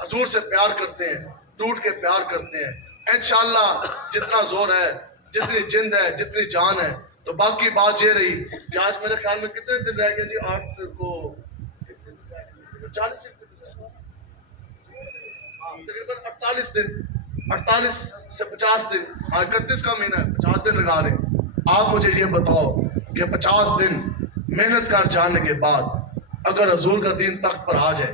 حضور سے پیار کرتے ہیں، ٹوٹ کے پیار کرتے ہیں. انشاءاللہ جتنا زور ہے، جتنی جند ہے، جتنی جان ہے. تو باقی بات یہ رہی کہ آج میرے خیال میں کتنے دن رہ گئے جی؟ 8 کو 40 تقریباً 48 دن، 48 سے 50 دن، 31 کا مہینہ ہے، 50 دن لگا رہے ہیں. آپ مجھے یہ بتاؤ کہ 50 دن محنت کر جانے کے بعد اگر حضور کا دین تخت پر آ جائے،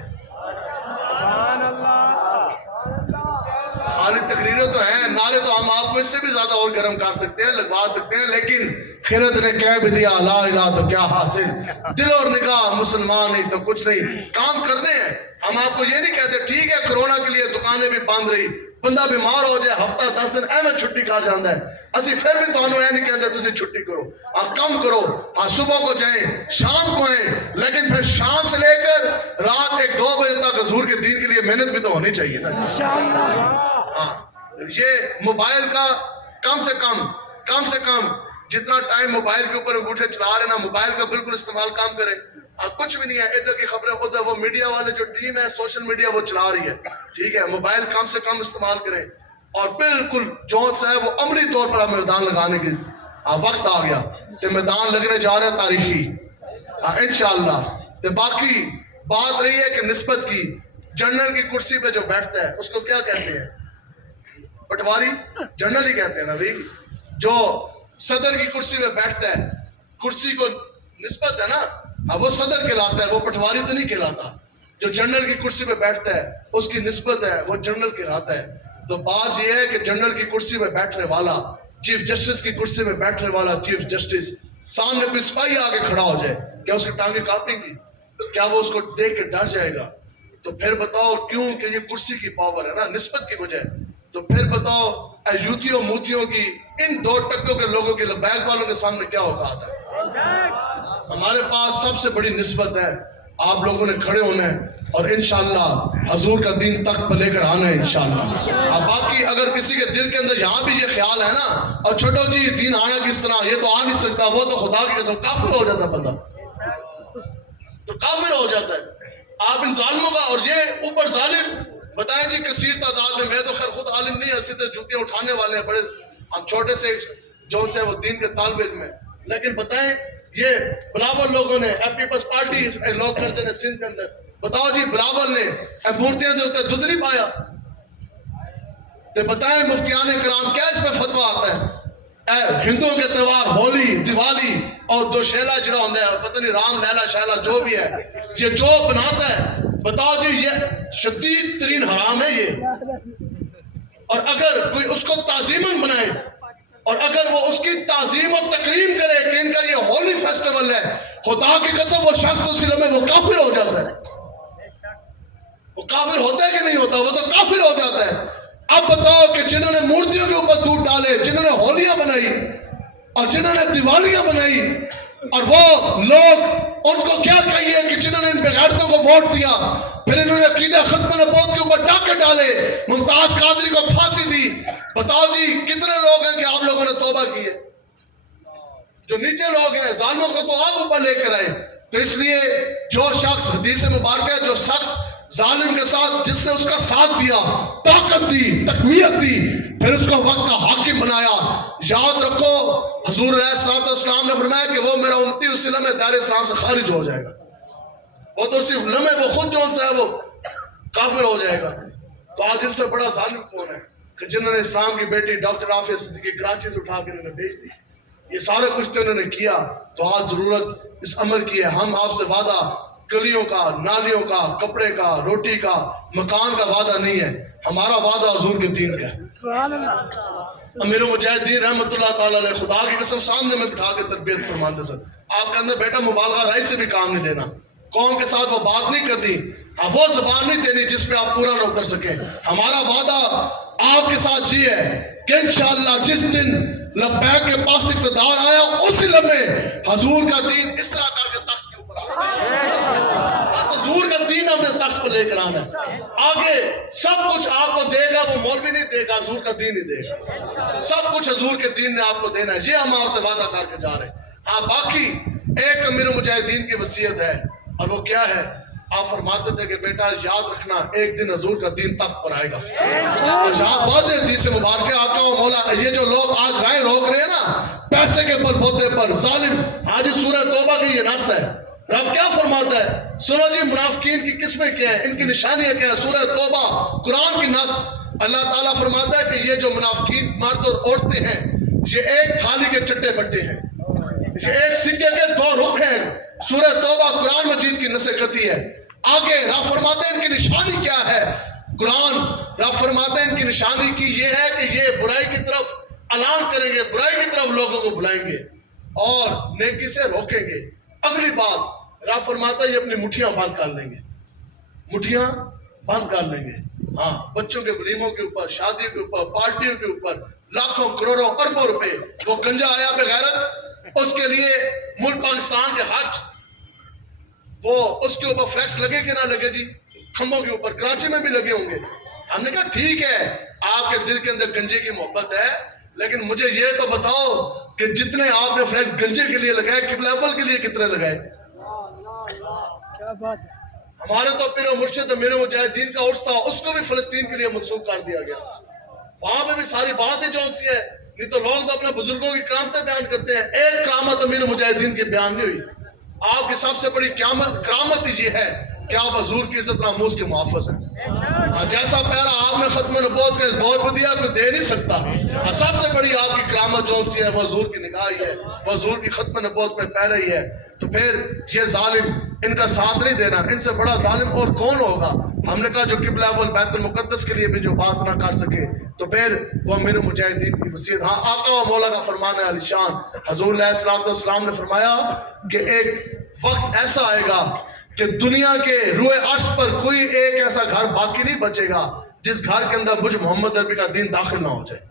خالی تقریریں تو ہیں، نعرے تو ہم آپ کو اس سے بھی زیادہ اور گرم کر سکتے ہیں، لگوا سکتے ہیں، لیکن خیرت نے کہہ بھی دیا لا الہ تو کیا حاصل، دل اور نگاہ مسلمان نہیں تو کچھ نہیں. کام کرنے ہیں. ہم آپ کو یہ نہیں کہتے ٹھیک ہے کرونا کے لیے دکانیں بھی بند رہی، بندہ بیمار ہو جائے ہفتہ 10 دن ایویں چھٹی کر جاندہ ہے، اسی پھر بھی تو انہوں نہیں کہتے تسی چھٹی کرو، آپ کم کرو، ہاں صبح کو جائیں شام کو آئیں، لیکن پھر شام سے لے کر رات 1-2 بجے تک حضور کے دین کے لیے محنت بھی تو ہونی چاہیے نا. ہاں یہ موبائل کا کم سے کم جتنا ٹائم موبائل کے اوپر انگوٹھے چلا رہے نا، موبائل کا بالکل استعمال کام کریں. کچھ بھی نہیں ہے، ادھر کی خبریں ادھر، وہ میڈیا والے جو ٹیم ہے سوشل میڈیا وہ چلا رہی ہے، ٹھیک ہے. موبائل کم سے کم استعمال کریں اور بالکل جو سا ہے وہ عملی طور پر آپ میدان لگانے کی وقت آ گیا کہ میدان لگنے جا رہے ہیں تاریخی انشاءاللہ. تو باقی بات رہی ہے کہ نسبت کی، جنرل کی کرسی پہ جو بیٹھتا ہے اس کو کیا کہتے ہیں؟ پٹواری. جنرل ہی کہتے ہیں نا بھائی. جو صدر کی کرسی پہ بیٹھتا ہے، کرسی کو نسبت ہے نا، وہ صدر کہلاتا ہے، وہ پٹواری تو نہیں کہلاتا. جو جنرل کی کرسی پہ بیٹھتا ہے اس کی نسبت ہے، وہ جنرل کہلاتا ہے. تو بات یہ ہے کہ جنرل کی کرسی پہ بیٹھنے والا، چیف جسٹس کی کرسی پہ بیٹھنے والا چیف جسٹس، سامنے کوئی سپاہی آگے کھڑا ہو جائے، کیا اس کی ٹانگیں کانپیں گی؟ کیا وہ اس کو دیکھ کے ڈر جائے گا؟ تو پھر بتاؤ کیوں کہ یہ کرسی کی پاور ہے نا، نسبت کی وجہ. تو پھر بتاؤ اے یوتھیوں موتیوں کی، ان 2 ٹکوں کے لوگوں کے لبیک والوں کے سامنے کیا اوقات ہے؟ ہمارے پاس سب سے بڑی نسبت ہے، آپ لوگوں نے کھڑے ہونا ہے اور انشاءاللہ حضور کا دین تخت پر لے کر آنا ہے انشاءاللہ. اب باقی اگر کسی کے دل کے اندر یہاں بھی یہ خیال ہے نا، اور چھوٹو جی دین آنا کس طرح، یہ تو آ نہیں سکتا، وہ تو خدا کی قسم کافر ہو جاتا بندہ، تو کافر ہو جاتا ہے. آپ ان ظالموں کا، اور یہ اوپر ظالم بتائیں جی کثیر تعداد میں تو خیر خود عالم نہیں ہے، سیدھے جوتیاں اٹھانے والے ہیں بڑے، ہم چھوٹے سے جو سے وہ دین کے طالب علم ہیں، لیکن بتائیں یہ بلاول لوگوں نے پیپلز پارٹی لوگ کرتے ہیں سندھ کے اندر. بتاؤ جی بلاول نے مورتیاں دے ہوتے دودھ نہیں پایا؟ تو بتائیں مفتیان کرام کیا اس پہ فتویٰ آتا ہے؟ ہندوؤں کے تہوار ہولی دیوالی اور دوشیلا جڑا ہوتا ہے پتہ نہیں رام لیلا شیلا جو بھی ہے یہ جو بناتا ہے بتاؤ جی یہ شدید ترین حرام ہے یہ. اور اگر کوئی اس کو تعظیماً بنائے اور اگر وہ اس کی تعظیم و تکریم کرے کہ ان کا یہ ہولی فیسٹیول ہے خدا کی قسم وہ شخص اس میں وہ کافر ہو جاتا ہے. وہ کافر ہوتا ہے کہ نہیں ہوتا؟ وہ تو کافر ہو جاتا ہے. اب بتاؤ کہ جنہوں نے مورتیوں کے اوپر دودھ ڈالے جنہوں نے ہولیاں بنائی اور جنہوں نے دیوالیاں بنائی اور وہ لوگ ان کو کیا کہیے کہ جنہوں نے ان بغیرتوں کو ووٹ دیا پھر انہوں نے عقیدہ ختم نبوت کے اوپر ڈاکے ڈالے ممتاز قادری کو پھانسی دی. بتاؤ جی کتنے لوگ ہیں کہ آپ لوگوں نے توبہ کی ہے؟ جو نیچے لوگ ہیں ظالموں کو تو آپ اوپر لے کر آئے. تو اس لیے جو شخص حدیث مبارکہ ہے جو شخص ظالم کے ساتھ جس نے اس کا ساتھ دیا طاقت دی تقویت دی پھر اس کو وقت کا حاکم بنایا یاد رکھو حضور علیہ السلام نے فرمایا کہ وہ میرا امتی اسی لمحے دائرہ اسلام سے خارج ہو جائے گا. وہ تو اسی لمحے وہ خود جو ہے وہ کافر ہو جائے گا. تو آج ان سے بڑا ظالم کون ہے کہ جنہوں نے اسلام کی بیٹی ڈاکٹر عافیہ صدیقی کراچی سے اٹھا کے انہوں نے بھیج دی. یہ سارے کچھ تو انہوں نے کیا. تو آج ضرورت اس عمل کی ہے. ہم آپ سے وعدہ گلیوں کا نالیوں کا کپڑے کا روٹی کا مکان کا وعدہ نہیں ہے. ہمارا وعدہ حضور کے دین کا ہے. سبحان اللہ. امیر مجاہدین رحمۃ اللہ تعالیٰ علیہ خدا کی قسم سامنے میں بٹھا کے تربیت فرماتے سر آپ کے اندر بیٹا مبالغہ رائے سے بھی کام نہیں لینا. قوم کے ساتھ وہ بات نہیں کرنی وہ زبان نہیں دینی جس پہ آپ پورا نہ اتر سکیں. ہمارا وعدہ آپ کے ساتھ یہ ہے کہ انشاءاللہ جس دن لبیک کے پاس اقتدار آیا اسی لمحے حضور کا دین اس طرح کر کے تخت کے اوپر بس حضور کا دین اپنے تخت پہ لے کر آنا ہے. آگے سب کچھ آپ کو دے گا وہ مولوی نہیں دے گا حضور کا دین ہی دے گا. سب کچھ حضور کے دین نے آپ کو دینا ہے. یہ ہم آپ سے وعدہ کر کے جا رہے ہیں. ہاں باقی ایک امیر مجاہدین کی وصیت ہے اور وہ کیا ہے آپ فرماتے تھے کہ بیٹا یاد رکھنا ایک دن حضور کا دین تخت پر آئے گا. جہاں واضح حدیث مبارکہ آقا و مولا یہ جو لوگ آج رائے روک رہے ہیں نا پیسے کے بل بوتے پر ظالم آج سورہ توبہ کی یہ نص ہے. رب کیا فرماتا ہے سنو جی منافقین کی قسمیں کیا ہیں ان کی نشانیاں کیا ہیں. سورہ توبہ قرآن کی نص اللہ تعالیٰ فرماتا ہے کہ یہ جو منافقین مرد اور عورتیں ہیں یہ ایک تھالی کے چٹے بٹے ہیں یہ ایک سکے کے دو رخ ہیں. سورہ توبہ قرآن مجید کی نصیحتی ہے. آگے رب فرماتے ہیں ان کی نشانی کیا ہے. قرآن رب فرماتے ہیں ان کی نشانی کی یہ ہے کہ یہ برائی کی طرف اعلان کریں گے برائی کی طرف لوگوں کو بلائیں گے اور نیکی سے روکیں گے. اگلی بات رب فرماتا ہے یہ اپنی مٹھیاں بند کر لیں گے مٹھیاں بند کر لیں گے. ہاں بچوں کے ولیموں کے اوپر شادیوں کے اوپر پارٹیوں کے اوپر لاکھوں کروڑوں اربوں روپے وہ گنجا آیا بغیرت اس کے لیے ملک پاکستان کے حج وہ اس کے اوپر فلیکس لگے کہ نہ لگے جی کھمبوں کے اوپر کراچی میں بھی لگے ہوں گے. ہم نے کہا ٹھیک ہے آپ کے دل کے اندر گنجے کی محبت ہے لیکن مجھے یہ تو بتاؤ کہ جتنے آپ نے فلیکس گنجے کے لیے لگائے قبلہ اول کے لیے کتنے لگائے. کیا بات ہے. ہمارے تو پیر و مرشد میرے مجاہدین کا عرس تھا اس کو بھی فلسطین کے لیے منسوخ کر دیا گیا. وہاں پہ بھی ساری بات ہی جون سی ہے. نہیں تو لوگ تو اپنے بزرگوں کی کرامتیں بیان کرتے ہیں. ایک کرامت امیر مجاہدین کی بیان نہیں ہوئی. آپ کی سب سے بڑی کرامت یہ ہے کہ آپ حضور کی عزت ناموس کے محافظ ہیں. جیسا پیارا آپ نے ختم نبوت کا اس دور پہ دیا کوئی دے نہیں سکتا. سب سے بڑی آپ کی کرامت جون سی ہے وہ حضور کی نگاہ ہی ہے وہ حضور کی ختم نبوت میں پہ رہی ہے. تو پھر یہ ظالم ان کا ساتھ نہیں دینا. ان سے بڑا ظالم اور کون ہوگا. ہم نے کہا جو قبلہ اول بیت المقدس کے لیے بھی جو بات نہ کر سکے تو پھر وہ میرے مجاہدین کی وصیت. ہاں آقا و مولا کا فرمان ہے علی شان حضور علیہ السلام نے فرمایا کہ ایک وقت ایسا آئے گا کہ دنیا کے روئے عرش پر کوئی ایک ایسا گھر باقی نہیں بچے گا جس گھر کے اندر مجھ محمد عربی کا دین داخل نہ ہو جائے.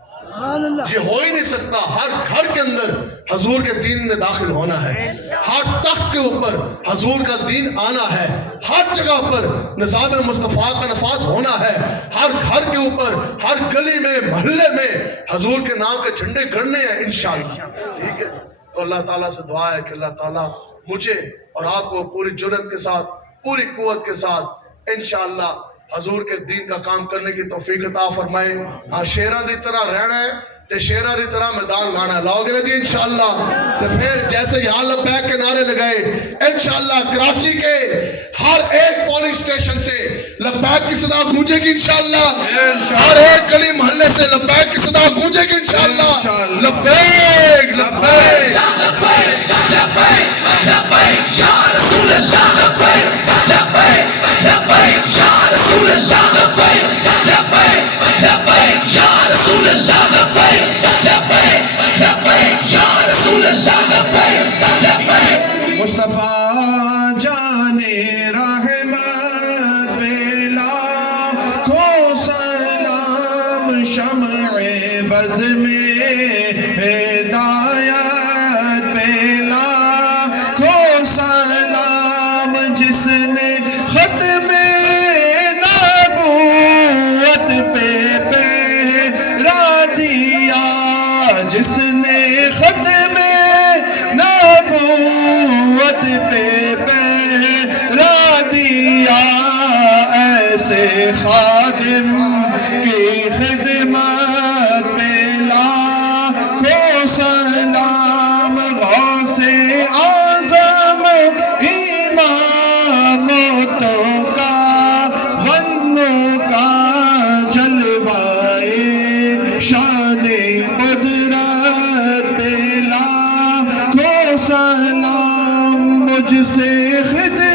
یہ ہو ہی نہیں سکتا. ہر گھر کے اندر حضور کے دین نے داخل ہونا ہے. ہر تخت کے اوپر حضور کا دین آنا ہے. ہر جگہ پر نظام مصطفیٰ کا نفاذ ہونا ہے. ہر گھر کے اوپر ہر گلی میں محلے میں حضور کے نام کے جھنڈے گڑنے ہیں انشاءاللہ. ٹھیک ہے. تو اللہ تعالیٰ سے دعا ہے کہ اللہ تعالیٰ مجھے اور آپ کو پوری جرأت کے ساتھ پوری قوت کے ساتھ انشاءاللہ حضور کے دین کا کام کرنے کی توفیق عطا فرمائے. ہاں شیراں دی طرح رہنا ہے تے شیراں دی طرح میدان لانا ہے. لاؤ گے نا جی انشاءاللہ؟ تے پھر جیسے یا لبیک کے نعرے لگائے انشاءاللہ کراچی کے ہر ایک پولنگ سٹیشن سے لبیک کی صدا گونجے گی انشاءاللہ. ہر ایک گلی محلے سے لبیک کی صدا گونجے گی انشاءاللہ. لبیک لبیک لبیک لبیک لبیک یا رسول اللہ لبیک لبیک لبیک یا رسول اللہ لبیک لبیک لبیک یا رسول اللہ لبیک لبیک لبیک یا رسول اللہ لبیک لبیک. مصطفیٰ جانے رحمت پہ لاکھوں سلام شمع بز میں ہدایت پہ لاکھوں سلام جس نے ختم نبوت پہ پہرا دیا جس نے ختم نبوت پہ پہرا دیا ایسے خادم کی خدمت پہ لاکھوں سلام غوث اعظم امامتوں کا غنوں کا جلوائے شان قدرت پہ لاکھوں سلام مجھ سے خدمت